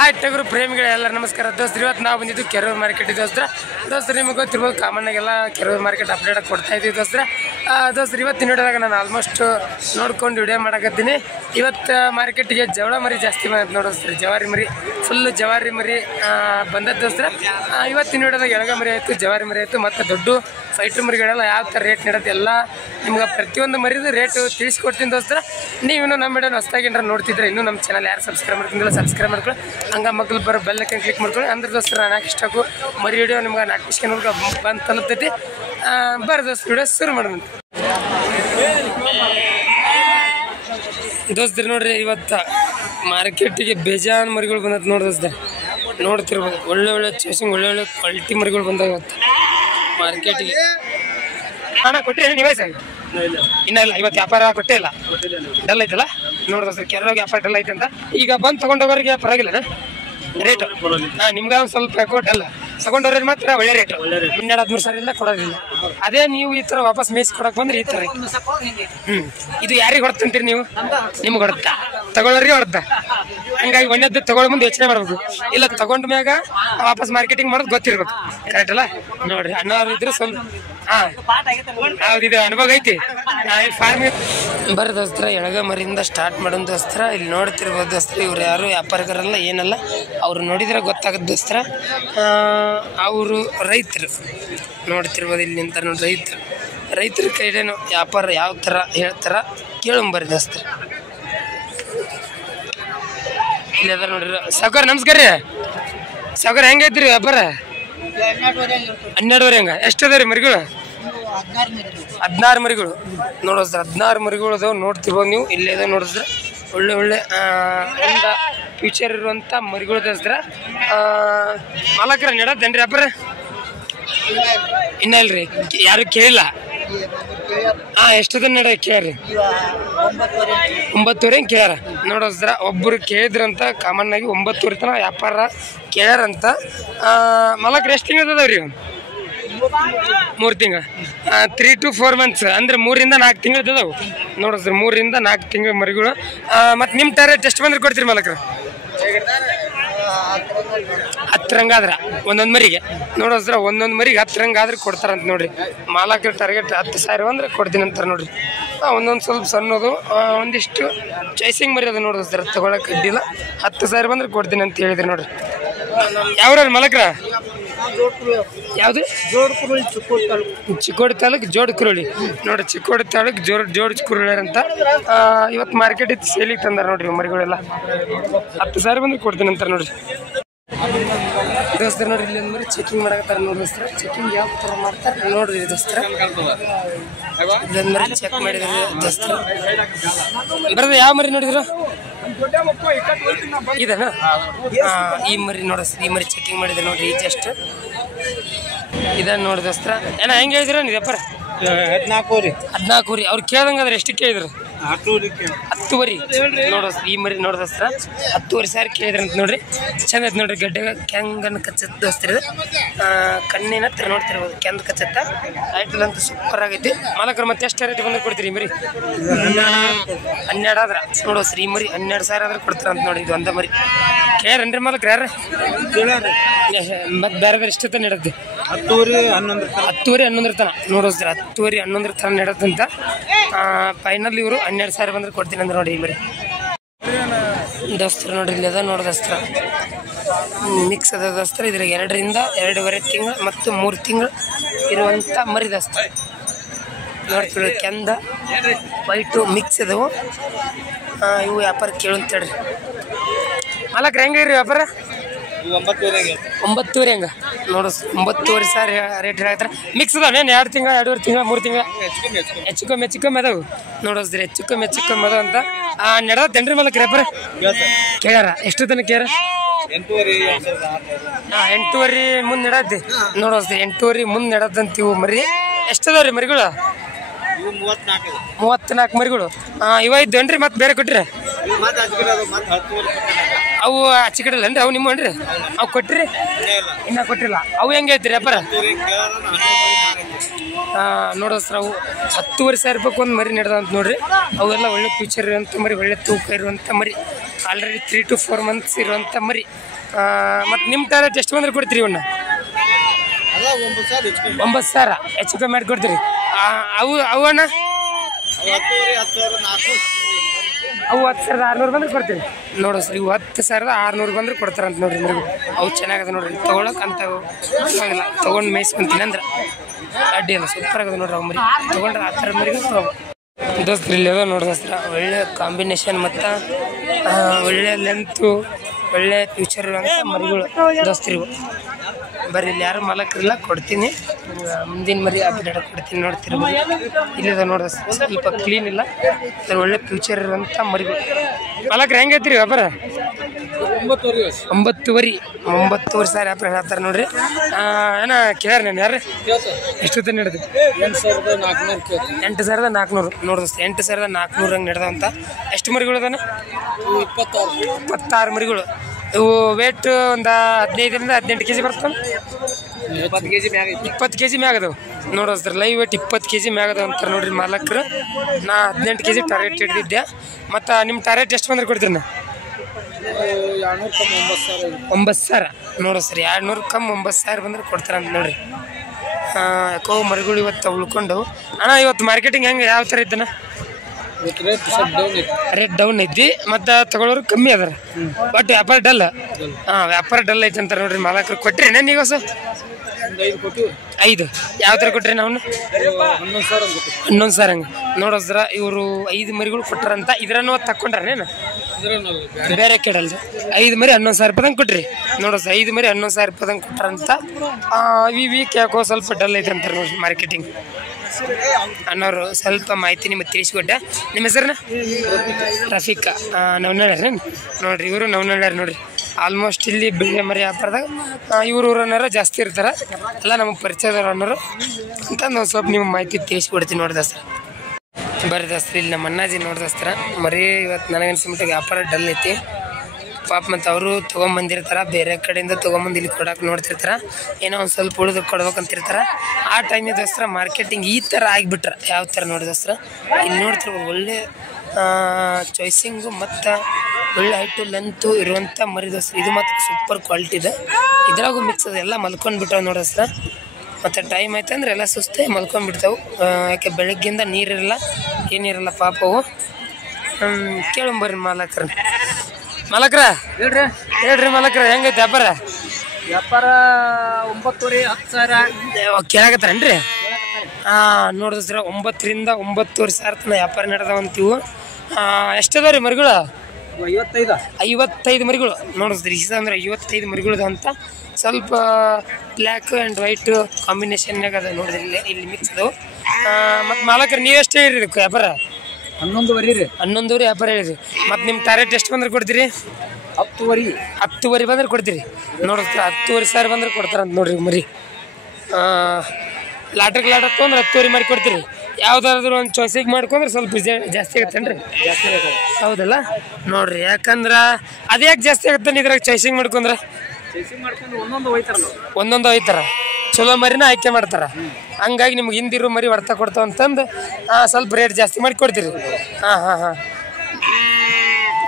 Hi ಟಗರು ಪ್ರೇಮಿಗಳೆಲ್ಲ ನಮಸ್ಕಾರ ದೋಸ್ತರು. ಇವತ್ತು ನಾವು ಬಂದಿದ್ದು ಕೆರೂರು ಮಾರ್ಕೆಟ್ ದೋಸ್ತರು ನಿಮಗೆ ಗೊತ್ತಿರ್ಬೋದು, ಕಾಮನ್ನಾಗೆಲ್ಲ ಕೆರೂರು ಮಾರ್ಕೆಟ್ ಅಪ್ಡೇಟ್ ಕೊಡ್ತಾ ಇದ್ದೀವಿ ದೋಸ್ತರು. ಇವತ್ತಿನ ವಿಡಿಯೋದಾಗ ನಾನು ಆಲ್ಮೋಸ್ಟ್ ನೋಡ್ಕೊಂಡು ವಿಡಿಯೋ ಮಾಡಕತ್ತೀನಿ. ಇವತ್ತು ಮಾರ್ಕೆಟಿಗೆ ಜವಳ ಮರಿ ಜಾಸ್ತಿ ಬಂದದ್ದು ನೋಡೋಸ್ತಾರೆ, ಜವಾರಿ ಮರಿ ಫುಲ್ಲು ಜವಾರಿ ಮರಿ ಬಂದದ್ದು ದೋಸ್ತರ. ಇವತ್ತಿನ ವಿಡಿಯೋದಾಗ ಎಳಗ ಮರಿ ಆಯಿತು, ಜವಾರಿ ಮರಿ ಆಯಿತು, ಮತ್ತು ದೊಡ್ಡ ಫೈಟ್ರ್ ಮರಿಗಳೆಲ್ಲ ಯಾವ ಥರ ರೇಟ್ ನೀಡುತ್ತೆ ಎಲ್ಲ ನಿಮ್ಗೆ ಪ್ರತಿಯೊಂದು ಮರಿದು ರೇಟು ತಿಳಿಸ್ಕೊಡ್ತೀನಿ ದೋಸ್ತರ. ನೀವು ನಮ್ಮ ವಿಡಿಯೋನ ಹೊಸದಾಗಿ ಏನಾರು ನೋಡ್ತಿದ್ರೆ ಇನ್ನೂ ನಮ್ಮ ಚಾನಲ್ ಯಾರು ಸಬ್ಸ್ಕ್ರೈಬ್ ಮಾಡ್ಕೊಂಡಿಲ್ಲ ಸಬ್ಸ್ಕ್ರೈಬ್ ಮಾಡ್ಕೊಳ್ಳಿ, ಹಂಗೆ ಮಕ್ಕಳು ಬರೋ ಬೆಲ್ಲೈಕನ್ ಕ್ಲಿಕ್ ಮಾಡ್ಕೊಳ್ಳಿ. ಅಂದ್ರೆ ದೋಸ್ತರ ನಾನು ಯಾಕೆ ಇಷ್ಟಕ್ಕೂ ಮರಿ ವಿಡಿಯೋ ನಿಮ್ಗೆ 4 ನಿಮಿಷಕ್ಕೆ ಬಂದು ತಲುಪ್ತೈತಿ. ಬರ್ರಿ ದೋಸ್ತರ ವಿಡಿಯೋ ಶುರು ಮಾಡೋಣ ದೋಸ್ತರು. ನೋಡ್ರಿ ಇವತ್ತು ಮಾರ್ಕೆಟಿಗೆ ಬೇಜಾನ್ ಮರಿಗಳು ಬಂದದ್ದು ನೋಡಿ ದೋಸ್ತ, ನೋಡ್ತಿರ್ಬೋದು. ಒಳ್ಳೆ ಚೇಸಿಂಗ್ ಒಳ್ಳೆ ಕ್ವಾಲಿಟಿ ಮರಿಗಳು ಬಂದಾಗ ಇವತ್ತು ಮಾರ್ಕೆಟಿಗೆ. ಹಣ ಕೊಟ್ಟಿರಿ ನೀವೇ ಸರ್? ಇನ್ನಲ್ಲ, ಇವತ್ತು ವ್ಯಾಪಾರ ಕೊಟ್ಟೇ ಇಲ್ಲ, ಡಲ್ ಐತಲ್ಲ ನೋಡ್ದೋಸ್ತ. ಕೆರವಾಗಿ ವ್ಯಾಪಾರ ಡಲ್ ಐತೆ ಅಂತ ಈಗ ಬಂದು ತೊಗೊಂಡೋಗೋರಿಗೆ ಪರವಾಗಿಲ್ಲ ರೇಟು. ನಿಮ್ಗೆ ಒಂದು ಸ್ವಲ್ಪ ಕೊಟ್ಟಲ್ಲ, ತಗೊಂಡವ್ರಿಗೆ ಮಾತ್ರ ಒಳ್ಳೆ ರೇಟು. 12-13 ಸಾವಿರದಿಂದ ಕೊಡೋದಿಲ್ಲ. ಅದೇ ನೀವು ಈ ಥರ ವಾಪಸ್ ಮೇಯ್ಸಿ ಕೊಡಕ್ಕೆ ಬಂದ್ರೆ ಈ ಥರ ಇದು ಯಾರಿಗೆ ಹೊಡ್ತಂತೀರಿ ನೀವು? ನಿಮ್ಗೆ ಹೊಡ್ತಾ, ತಗೊಳ್ಳೋರಿಗೆ ಹೊಡ್ತಾ. ಹಂಗಾಗಿ ಒಳ್ಳೆದ್ದು ತಗೊಳ್ಳೋ ಮುಂದೆ ಯೋಚನೆ ಮಾಡ್ಬೇಕು. ಇಲ್ಲ ತಗೊಂಡ ಮ್ಯಾಗ ವಾಪಸ್ ಮಾರ್ಕೆಟಿಂಗ್ ಮಾಡೋದು ಗೊತ್ತಿರ್ಬೇಕು, ಕರೆಕ್ಟ್ ಅಲ್ಲ? ನೋಡ್ರಿ ಅಣ್ಣವ್ರು ಇದ್ರೆ ಸ್ವಲ್ಪ ಹೌದಿದೆ ಅನುಭವ ಐತಿ ಫಾರ್ಮಿಂಗ್. ಬರ್ರಿ ದೋಸ್ತರ, ಎಳಗ ಮರಿಯಿಂದ ಸ್ಟಾರ್ಟ್ ಮಾಡೋದು ದೋಸ್ತರ. ಇಲ್ಲಿ ನೋಡ್ತಿರ್ಬೋದು ದೋಸ್ತರ, ಇವ್ರು ಯಾರು ವ್ಯಾಪಾರಿಗರಲ್ಲ ಏನಲ್ಲ, ಅವ್ರು ನೋಡಿದ್ರೆ ಗೊತ್ತಾಗತ್ತೆ ದೋಸ್ತರ. ಅವರು ರೈತರು ನೋಡ್ತಿರ್ಬೋದು, ಇಲ್ಲಿ ನಿಂತಾರೆ ನೋಡಿ ರೈತರ ಕೈಲೇನು ವ್ಯಾಪಾರ ಯಾವ ಥರ ಹೇಳ್ತಾರ ಕೇಳಂಬರ್ರಿ ದೋಸ್ತರ. ಇಲ್ಲಿ ಅದ ನೋಡ್ರಿ ಸಾವ್ಕಾರ. ನಮಸ್ಕಾರ ರೀ ಸಾವ್ಕಾರ, ಹೆಂಗೈತ್ರಿ ವ್ಯಾಪಾರ? 12 ಹೆಂಗ? ಎಷ್ಟು ಅದ ರೀ ಮರಿಗಳು? 16 ಮರಿಗಳು ನೋಡೋಸ್ರ. 16 ಮರಿಗಳು ಅದಾವ ನೋಡ್ತಿರ್ಬೋದು ನೀವು. ಇಲ್ಲೇ ಅದಾವ ನೋಡಿದ್ರೆ ಒಳ್ಳೆ ಒಂದು ಫ್ಯೂಚರ್ ಇರುವಂಥ ಮರಿಗಳು ದೋಸ್ತರ. ಮಾಲಕರ ನೆಡತ್ತೇನ್ರಿ ವ್ಯಾಪಾರ? ಇನ್ನ ಇಲ್ರಿ, ಯಾರು ಕೇಳಿಲ್ಲ. ಎಷ್ಟದ ನಡ ಕೇಳ್ರಿ? 9:30 ಹೆಂಗೆ ಕೇಳ್ಯಾರ ನೋಡೋಸ್ರ. ಒಬ್ಬರು ಕೇಳಿದ್ರಂತ ಕಾಮನ್ ಆಗಿ 9:30 ತನಕ ವ್ಯಾಪಾರ ಕೇಳ್ಯಾರಂತ. ಮಾಲಕರು ಎಷ್ಟು ತಿಂಗಳು ಅದಾವ್ರಿ? 3 ತಿಂಗಳು, 3 to 4 months ಅಂದ್ರೆ 3 ಇಂದ 4 ತಿಂಗಳು ಅದಾವು ನೋಡೋಸ್ರ. 3 ಇಂದ 4 ತಿಂಗಳ ಮರಿಗಳು. ಮತ್ತು ನಿಮ್ಮ ಟಾರ್ಗೆಟ್ ಎಷ್ಟು ಬಂದ್ರೆ ಕೊಡ್ತೀರಿ ಮಾಲಕರು? 10 ಹಂಗಾದ್ರೆ ಒಂದೊಂದು ಮರಿಗೆ ನೋಡೋಸ್ರ. ಒಂದೊಂದು ಮರಿಗೆ 10 ಹಂಗಾದ್ರೆ ಕೊಡ್ತಾರಂತ ನೋಡ್ರಿ. ಮಾಲಕರ ಟಾರ್ಗೆಟ್ 10,000 ಅಂದ್ರೆ ಕೊಡ್ತೀನಿ ಅಂತಾರೆ ನೋಡ್ರಿ. ಒಂದೊಂದು ಸ್ವಲ್ಪ ಸಣ್ಣದು ಒಂದಿಷ್ಟು ಚೈಸಿಂಗ್ ಮರಿ ಅದು ನೋಡೋಸ್ರ. ತಗೊಳಕ್ಕೆ ಅಡ್ಡಿಲ್ಲ, 10,000 ಬಂದ್ರೆ ಕೊಡ್ತೀನಿ ಅಂತ ಹೇಳಿದ್ರಿ ನೋಡ್ರಿ. ಯಾವ್ರ ಮಾಲಕರ? ಯಾವುದು? ಚಿಕ್ಕೋಡಿ ತಾಲೂಕು ಜೋಡ್ಕುರುಳಿ ನೋಡ್ರಿ. ಚಿಕ್ಕೋಡಿ ತಾಲೂಕು ಜೋಡ್ಕುರುಳಿ ಅಂತ ಇವತ್ತು ಮಾರ್ಕೆಟ್ ಇತ್ತು, ಸೇಲಿಗೆ ತಂದಾರ ನೋಡ್ರಿ ಮರಿಗಳೆಲ್ಲ. 10,000 ಬಂದ್ರೆ ಕೊಡ್ತೀನಿ ಅಂತಾರೆ ನೋಡ್ರಿ ದೋಸ್ತರ. ನೋಡ್ರಿ ಇಲ್ಲಿ ಅಂದ್ರೆ ಚೆಕಿಂಗ್ ಮಾಡಕತ್ತಾರ ನೋಡಿ ದೋಸ್ತರ. ಚೆಕಿಂಗ್ ಯಾವ ಥರ ಮಾಡ್ತಾರೆ ನೋಡ್ರಿ ದೋಸ್ತರ. ಇಲ್ಲಂದ್ರೆ ಚೆಕ್ ಮಾಡಿದ್ರಿ ದೋಸ್ತರ. ಬರೋದು ಯಾವ ಮರಿ ನೋಡಿದ್ರು? ಇದನ್ನ ಈ ಮರಿ ನೋಡಿಸ್ರಿ. ಈ ಮರಿ ಚೆಕಿಂಗ್ ಮಾಡಿದ್ರೆ ನೋಡ್ರಿ ಜಸ್ಟ್ ಇದನ್ನ ನೋಡಿ ದೋಸ್ತರ. ಏನ ಹೆಂಗೆ ಹೇಳಿದ್ರ ನೀವು ವ್ಯಾಪಾರ? 14 ರೀ. ಅವ್ರು ಕೇಳ್ದಂಗಾದ್ರೆ ಎಷ್ಟು ಕೇಳಿದ್ರು? 10 ನೋಡೋಸ್ರಿ. ಈ ಮರಿ ನೋಡಿದೋಸ್ತರ 10,500 ಕೇಳಿದ್ರಂತ ನೋಡ್ರಿ. ಚಂದ ಐತೆ ನೋಡ್ರಿ. ಗಡ್ಡೆ ಕೆಂಗನ್ನು ಕಚ್ಚತ್ ದೋಸ್ತರ. ಕಣ್ಣಿನ ಹತ್ರ ನೋಡ್ತಿರ್ಬೋದು, ಕೆಂದು ಕಚ್ಚತ್ತ. ಐಟಲ್ ಅಂತೂ ಸೂಪರ್ ಆಗೈತಿ. ಮಾಲಕರು ಮತ್ತೆ ಎಷ್ಟು ರೇಟ್ ಬಂದ್ರೆ ಕೊಡ್ತೀರಿ ಮರಿ? 12 ಆದ್ರೆ ನೋಡೋಸ್ರಿ. ಈ ಮರಿ 12,000 ಆದ್ರೆ ಕೊಡ್ತಾರಂತ ನೋಡಿ. ಇದು ಒಂದ ಮರಿ ಕೇಳ್ರನ್ರಿ ಮಾಲಕ್ರು? ಯಾರು ಮತ್ತೆ ಬೇರೆ ಇಷ್ಟತ್ತ ನಡೆದ್ದೆ? 10:11 ತನ ನೋಡೋಸ್ರಿ. 10:11 ತನ ನಡೆದಂತ ಫೈನಲ್ ಇವರು 12,000 ಬಂದ್ರೆ ಕೊಡ್ತೀನಿ ಅಂದ್ರೆ ನೋಡಿ. ಈ ಮರಿ ದೋಸ್ತರ ನೋಡ್ರಿ. ಇಲ್ಲಿ ಅದ ನೋಡಿ ದೋಸ್ತರ, ಮಿಕ್ಸ್ ಅದ ದೋಸ್ತರ. ಇದ್ರಾಗ 2 ರಿಂದ 2.5 ತಿಂಗಳು ಮತ್ತು 3 ತಿಂಗಳು ಇರುವಂಥ ಮರಿ ದೋಸ್ತರ. ನೋಡ್ತೀವಿ ಕೆಂದ ವೈಟು ಮಿಕ್ಸ್ ಅದಾವು. ಇವು ವ್ಯಾಪಾರ ಕೇಳಂತೇಳ್ರಿ ಮಾಲಕ್ರು. ಹೆಂಗಿರಿ ವ್ಯಾಪಾರ? 9:30 ಹೆಂಗ ನೋಡು. 9,500 ರೇಟ್ ಹೇಳ್ತಾರೆ. ಮಿಕ್ಸ್ ಅದಾವ ಏನು? 2 ತಿಂಗಳು 2.5 ತಿಂಗಳು 3 ತಿಂಗಳು ಹೆಚ್ಚು ಕಮ್ಮಿ ಅದಾವು ನೋಡೋಸ್ರಿ. ಹೆಚ್ಚು ಕಮ್ಮಿ ಅದಾವ ಅಂತ ನೆಡತ್ತೇನ್ರಿ ಮಾಲಕ್ರು ವ್ಯಾಪಾರ? ಕೇಳ್ಯಾರ ಎಷ್ಟು ತನಕ ಕೇಳ? 8:30 ಮುಂದೆ ನೆಡತ್ತಿ ನೋಡೋಸ್ರಿ. 8:30 ಮುಂದೆ ನೆಡತ್ತಂತೀವು ಮರಿ. ಎಷ್ಟದಾವ್ರಿ ಮರಿಗಳು? 34 ಮರಿಗಳು. ಇವ ಇದ್ದೇನ್ರಿ? ಮತ್ತೆ ಬೇರೆ ಕೊಟ್ಟಿರಿ? ಅವು ಆಚೆ ಕಡೆ ಅಲ್ಲೇನ್ರಿ? ಅವು ನಿಮ್ಮನ್ರಿ? ಅವು ಕೊಟ್ಟಿರಿ? ಇನ್ನೂ ಕೊಟ್ಟಿಲ್ಲ. ಅವು ಹೆಂಗೆ ಐತ್ರಿ ವ್ಯಾಪಾರ? ನೋಡೋಸ್ರ ಅವು 10,500 ರೂಪಾಯಿ ಒಂದು ಮರಿ ನಡೆದಂತ ನೋಡ್ರಿ. ಅವೆಲ್ಲ ಒಳ್ಳೆ ಫ್ಯೂಚರ್ ಇರುವಂಥ ಮರಿ, ಒಳ್ಳೆ ತೂಕ ಇರುವಂಥ ಮರಿ ಆಲ್ರೆಡಿ 3 to 4 months ಇರುವಂಥ ಮರಿ. ಮತ್ತು ನಿಮ್ಮ ಟಾರ್ಗೆಟ್ ಎಷ್ಟು ಬಂದ್ರೆ ಕೊಡ್ತೀರಿ ಇವನ್ನ? 9,000 ಹೆಚ್ಚು ಕಮ್ಮಿ ಮಾಡಿ ಕೊಡ್ತೀರಿ. ಅವನ್ನ ಅವು 10,600 ಬಂದ್ರೆ ಕೊಡ್ತೀವಿ ನೋಡು ಸರ್. ಇವು 10,600 ಬಂದ್ರೆ ಕೊಡ್ತಾರಂತ ನೋಡ್ರಿ ಮರಿಗಳು. ಅವು ಚೆನ್ನಾಗದ ನೋಡ್ರಿ ತೊಗೊಳಕ್ಕೆ ಅಂತ ಇಲ್ಲ. ತೊಗೊಂಡು ಮೇಯ್ಸ್ಕೊಂತೀನಿ ಅಂದ್ರೆ ಅಡ್ಡಿ ಅಲ್ಲ, ಸೂಪರ್ ಆಗದ ನೋಡ್ರಿ. ಅವು ಮರಿ ತೊಗೊಂಡ್ರೆ ಆ ಥರ ಮರಿಗಳು ತೊಗೊಬೋದು ದೋಸ್ತ್ರಿ. ಇಲ್ಲಿ ಅದ ನೋಡಿ ದೋಸ್ತ್ರ, ಒಳ್ಳೆ ಕಾಂಬಿನೇಷನ್ ಮತ್ತು ಒಳ್ಳೆ ಲೆಂತು, ಒಳ್ಳೆ ಫ್ಯೂಚರ್ ಇರುವಂಥ ಮರಿಗಳು ದೋಸ್ತ್ರಿ ಇವು. ಬರ್ರಿ ಇಲ್ಲಿ ಯಾರು ಮಾಲಕರಿಲ್ಲ, ಕೊಡ್ತೀನಿ ಮುಂದಿನ ಮರಿ ಅಪ್ಡೇಟ್ ಕೊಡ್ತೀನಿ ನೋಡ್ತಿರ್ಬೋದು. ಇಲ್ಲಿದೆ ನೋಡಿ ಸ್ವಲ್ಪ ಕ್ಲೀನ್ ಇಲ್ಲ, ಒಳ್ಳೆ ಫ್ಯೂಚರ್ ಇರುವಂಥ ಮರಿಗಳು. ಮಾಲಕ್ರು ಹೆಂಗೆ ಐತ್ರಿ ವ್ಯಾಪಾರ? 9,500 ವ್ಯಾಪಾರ ಹೇಳ್ತಾರೆ ನೋಡ್ರಿ. ಏನ ಕೇಳ್ಯಾರ ನಾನು ಯಾರು ಎಷ್ಟೊತ್ತ ನಡೆದು? 8,400 ನೋಡ್ದ 8,400 ಹಂಗೆ ನಡೆದಂತ. ಎಷ್ಟು ಮರಿಗಳು ಅದಾನ? 26 ಮರಿಗಳು. ಇವು ವೇಟ್ ಒಂದು 15ರಿಂದ 18 kg ಬರ್ತಾವೆ. 20 kg ಮ್ಯಾಗದವು ನೋಡೋದ್ರ. ಲೈವ್ ವೇಟ್ 20 kg ಮ್ಯಾಗದವು ಅಂತಾರೆ ನೋಡ್ರಿ ಮಾಲಕರು. ನಾ 18 kg ಟಾರ್ಗೆಟ್ ಹಿಡಿದಿದ್ದೆ. ಮತ್ತು ನಿಮ್ಮ ಟಾರ್ಗೆಟ್ ಎಷ್ಟು ಬಂದ್ರೆ ಕೊಡ್ತೀರಿ? ನಾ 9,000 ನೋಡೋ ಸರ್. 200 ಕಮ್ಮಿ 9,000 ಬಂದ್ರೆ ಕೊಡ್ತಾರಂತ ನೋಡ್ರಿ. ಯಾಕೋ ಮರಿಗಳು ಇವತ್ತು ಉಳ್ಕೊಂಡು. ಅಣ್ಣ ಇವತ್ತು ಮಾರ್ಕೆಟಿಂಗ್ ಹೆಂಗೆ ಯಾವ ಥರ ಇದ್ದಾನ? ರೇಟ್ ಡೌನ್ ಐತಿ ಮತ್ತು ತಗೊಳ್ಳೋರು ಕಮ್ಮಿ ಅದಾರ. ಬಟ್ ವ್ಯಾಪಾರ ಡಲ್. ವ್ಯಾಪಾರ ಡಲ್ ಐತಿ ಅಂತಾರೆ ನೋಡ್ರಿ ಮಾಲಕರು. ಕೊಟ್ರಿ ನಾನು ಈಗ 5 ಯಾವ ಥರ ಕೊಟ್ರಿ? ನಾವು 11,000 ಹಂಗೆ ನೋಡೋದ್ರ. ಇವರು 5 ಮರಿಗಳು ಕೊಟ್ಟಾರಂತ. ಇದ್ರನ್ನು ತಕ್ಕೊಂಡ್ರೇನು ಬೇರೆ ಕೇಳಲ್ರಿ. 5 ಮರಿ 11,000 ರೂಪಾಯಿದಂಗೆ ಕೊಟ್ರಿ ನೋಡೋದು. 5 ಮರಿ 11,000 ರೂಪಾಯಿದಂಗೆ ಕೊಟ್ಟಾರಂತ. ಈ ವೀಕ್ ಯಾಕೋ ಸ್ವಲ್ಪ ಡಲ್ ಐತೆ ಅಂತಾರೆ ನೋಡ್ರಿ ಮಾರ್ಕೆಟಿಂಗ್. ಅಣ್ಣವರು ಸ್ವಲ್ಪ ಮಾಹಿತಿ ನಿಮಗೆ ತಿಳಿಸ್ಕೊಟ್ಟೆ. ನಿಮ್ಮ ಹೆಸರನ್ನ? ರಫೀಕಾ. ನವನಳ್ಳಿ ನೋಡ್ರಿ. ಇವರು ನವನಳ್ಳಿ ನೋಡ್ರಿ. ಆಲ್ಮೋಸ್ಟ್ ಇಲ್ಲಿ ಬೆಳೆ ಮರಿ ವ್ಯಾಪಾರದಾಗ ಇವ್ರ ಊರನ್ನಾರ ಜಾಸ್ತಿ ಇರ್ತಾರೆ. ಎಲ್ಲ ನಮಗೆ ಪರಿಚಯದವ್ರು ಅನ್ನೋರು ಅಂತ ನಾವು ಸ್ವಲ್ಪ ನಿಮ್ಗೆ ಮಾಹಿತಿ ತಿಳಿಸ್ಕೊಡ್ತೀನಿ ನೋಡಿ ದೋಸ್ತರ. ಬರ್ರಿ ದೋಸ್ತರ, ಇಲ್ಲಿ ನಮ್ಮ ಅಣ್ಣಾಜಿ ನೋಡಿ ದೋಸ್ತರ. ಮರಿ ಇವತ್ತು ನನಗನ್ಸಿಮಟ್ಟಿಗೆ ವ್ಯಾಪಾರ ಡಲ್ ಐತಿ ಪಾಪ. ಮತ್ತು ಅವರು ತೊಗೊಂಬಂದಿರ್ತಾರೆ, ಬೇರೆ ಕಡೆಯಿಂದ ತೊಗೊಂಬಂದು ಇಲ್ಲಿ ಕೊಡೋಕೆ ನೋಡ್ತಿರ್ತಾರೆ. ಏನೋ ಒಂದು ಸ್ವಲ್ಪ ಉಳಿದು ಕೊಡ್ಬೇಕಂತಿರ್ತಾರೆ. ಆ ಟೈಮಿಗೆ ದೋಸ್ತರ ಮಾರ್ಕೆಟಿಂಗ್ ಈ ಥರ ಆಗಿಬಿಟ್ರೆ ಯಾವ ಥರ ನೋಡಿ ದೋಸ್ತರ. ಇಲ್ಲಿ ನೋಡ್ತಿರ್ಬೋದು ಒಳ್ಳೆ ಚಾಯ್ಸಿಂಗು ಮತ್ತು ಒಳ್ಳೆ ಹೈಟು ಲೆಂತು ಇರುವಂಥ ಮರಿ ದೋಸ್ತರ. ಇದು ಮತ್ತು ಸೂಪರ್ ಕ್ವಾಲಿಟಿ ಇದೆ. ಇದ್ರಾಗೂ ಮಿಕ್ಸ್ ಅದು ಎಲ್ಲ ಮಲ್ಕೊಂಡ್ಬಿಟ್ಟವು ನೋಡಿ ದೋಸ್ತರ. ಮತ್ತು ಟೈಮ್ ಆಯ್ತು ಅಂದ್ರೆ ಎಲ್ಲ ಸುಸ್ತೆ ಮಲ್ಕೊಂಡ್ಬಿಡ್ತಾವೆ. ಯಾಕೆ ಬೆಳಗ್ಗಿಂದ ನೀರಿರಲ್ಲ ಏನಿರಲ್ಲ ಪಾಪವು. ಕೇಳಂಬರ್ರಿ ಮಾಲಕ್ರ. ಮಾಲಕ್ರ ಹೇಳ್ರಿ ಮಾಲಕ್ರ, ಹೆಂಗೈತೆ ವ್ಯಾಪಾರ? 9,000 10,000 ಕೇಳಾಕತ್ತಾರೇನ್ರಿ? ನೋಡಿದ್ರೆ 9ರಿಂದ 9,500 ತನಕ ವ್ಯಾಪಾರ ನಡೆದವಂತೀವು. ಎಷ್ಟದಾವ ರೀ ಮರಿಗಳು? 55 ಮರಿಗಳು ನೋಡಿದ್ರಿ. ಅಂದ್ರೆ 55 ಮರಿಗಳು ಅಂತ. ಸ್ವಲ್ಪ ಬ್ಲ್ಯಾಕ್ ಆ್ಯಂಡ್ ವೈಟ್ ಕಾಂಬಿನೇಷನ್ನಾಗ ಅದ ನೋಡಿದ್ರಿ. ಇಲ್ಲಿ ಮಿಕ್ಸ್ ಅದಾವು. ಮತ್ತು ಮಾಲಕರು ನೀವೆಷ್ಟು ಹೇಳಿರಿ ಇದಕ್ಕೆ ವ್ಯಾಪಾರ? 11,500 ವ್ಯಾಪಾರ ಹೇಳಿರಿ. ಮತ್ತು ನಿಮ್ಮ ಟಾರ್ಗೆಟ್ ಎಷ್ಟು ಬಂದ್ರೆ ಕೊಡ್ತೀರಿ? 10,000 ಬಂದ್ರೆ ಕೊಡ್ತೀರಿ ನೋಡಿದ್ರೆ. 10,500 ಬಂದ್ರೆ ಕೊಡ್ತಾರಂತ ನೋಡ್ರಿ ಮರಿ. ಲಾಟ್ರಿಗೆ ತೊಗೊಂಡ್ರೆ 10,000 ಮಾಡಿ ಕೊಡ್ತೀರಿ. ಯಾವ್ದಾದ್ರು ಒಂದು ಚಾಯ್ಸಿಗೆ ಮಾಡ್ಕೊಂಡ್ರೆ ಸ್ವಲ್ಪ ಜಾಸ್ತಿ ಆಗುತ್ತೇನ್ರಿ? ಹೌದಲ್ಲ ನೋಡ್ರಿ. ಯಾಕಂದ್ರೆ ಅದು ಯಾಕೆ ಜಾಸ್ತಿ ಆಗುತ್ತೆ ಇದ್ರಾಗ ಚಾಯ್ಸಿಂಗ್ ಮಾಡ್ಕೊಂಡ್ರೆ? ಒಂದೊಂದು ಒಯ್ತಾರ, ಚಲೋ ಮರಿನ ಆಯ್ಕೆ ಮಾಡ್ತಾರೆ. ಹಂಗಾಗಿ ನಿಮ್ಗೆ ಹಿಂದಿರೋ ಮರಿ ಹೊಡ್ತಾ ಕೊಡ್ತಾವ ಅಂತಂದು ಸ್ವಲ್ಪ ರೇಟ್ ಜಾಸ್ತಿ ಮಾಡಿ ಕೊಡ್ತೀರಿ.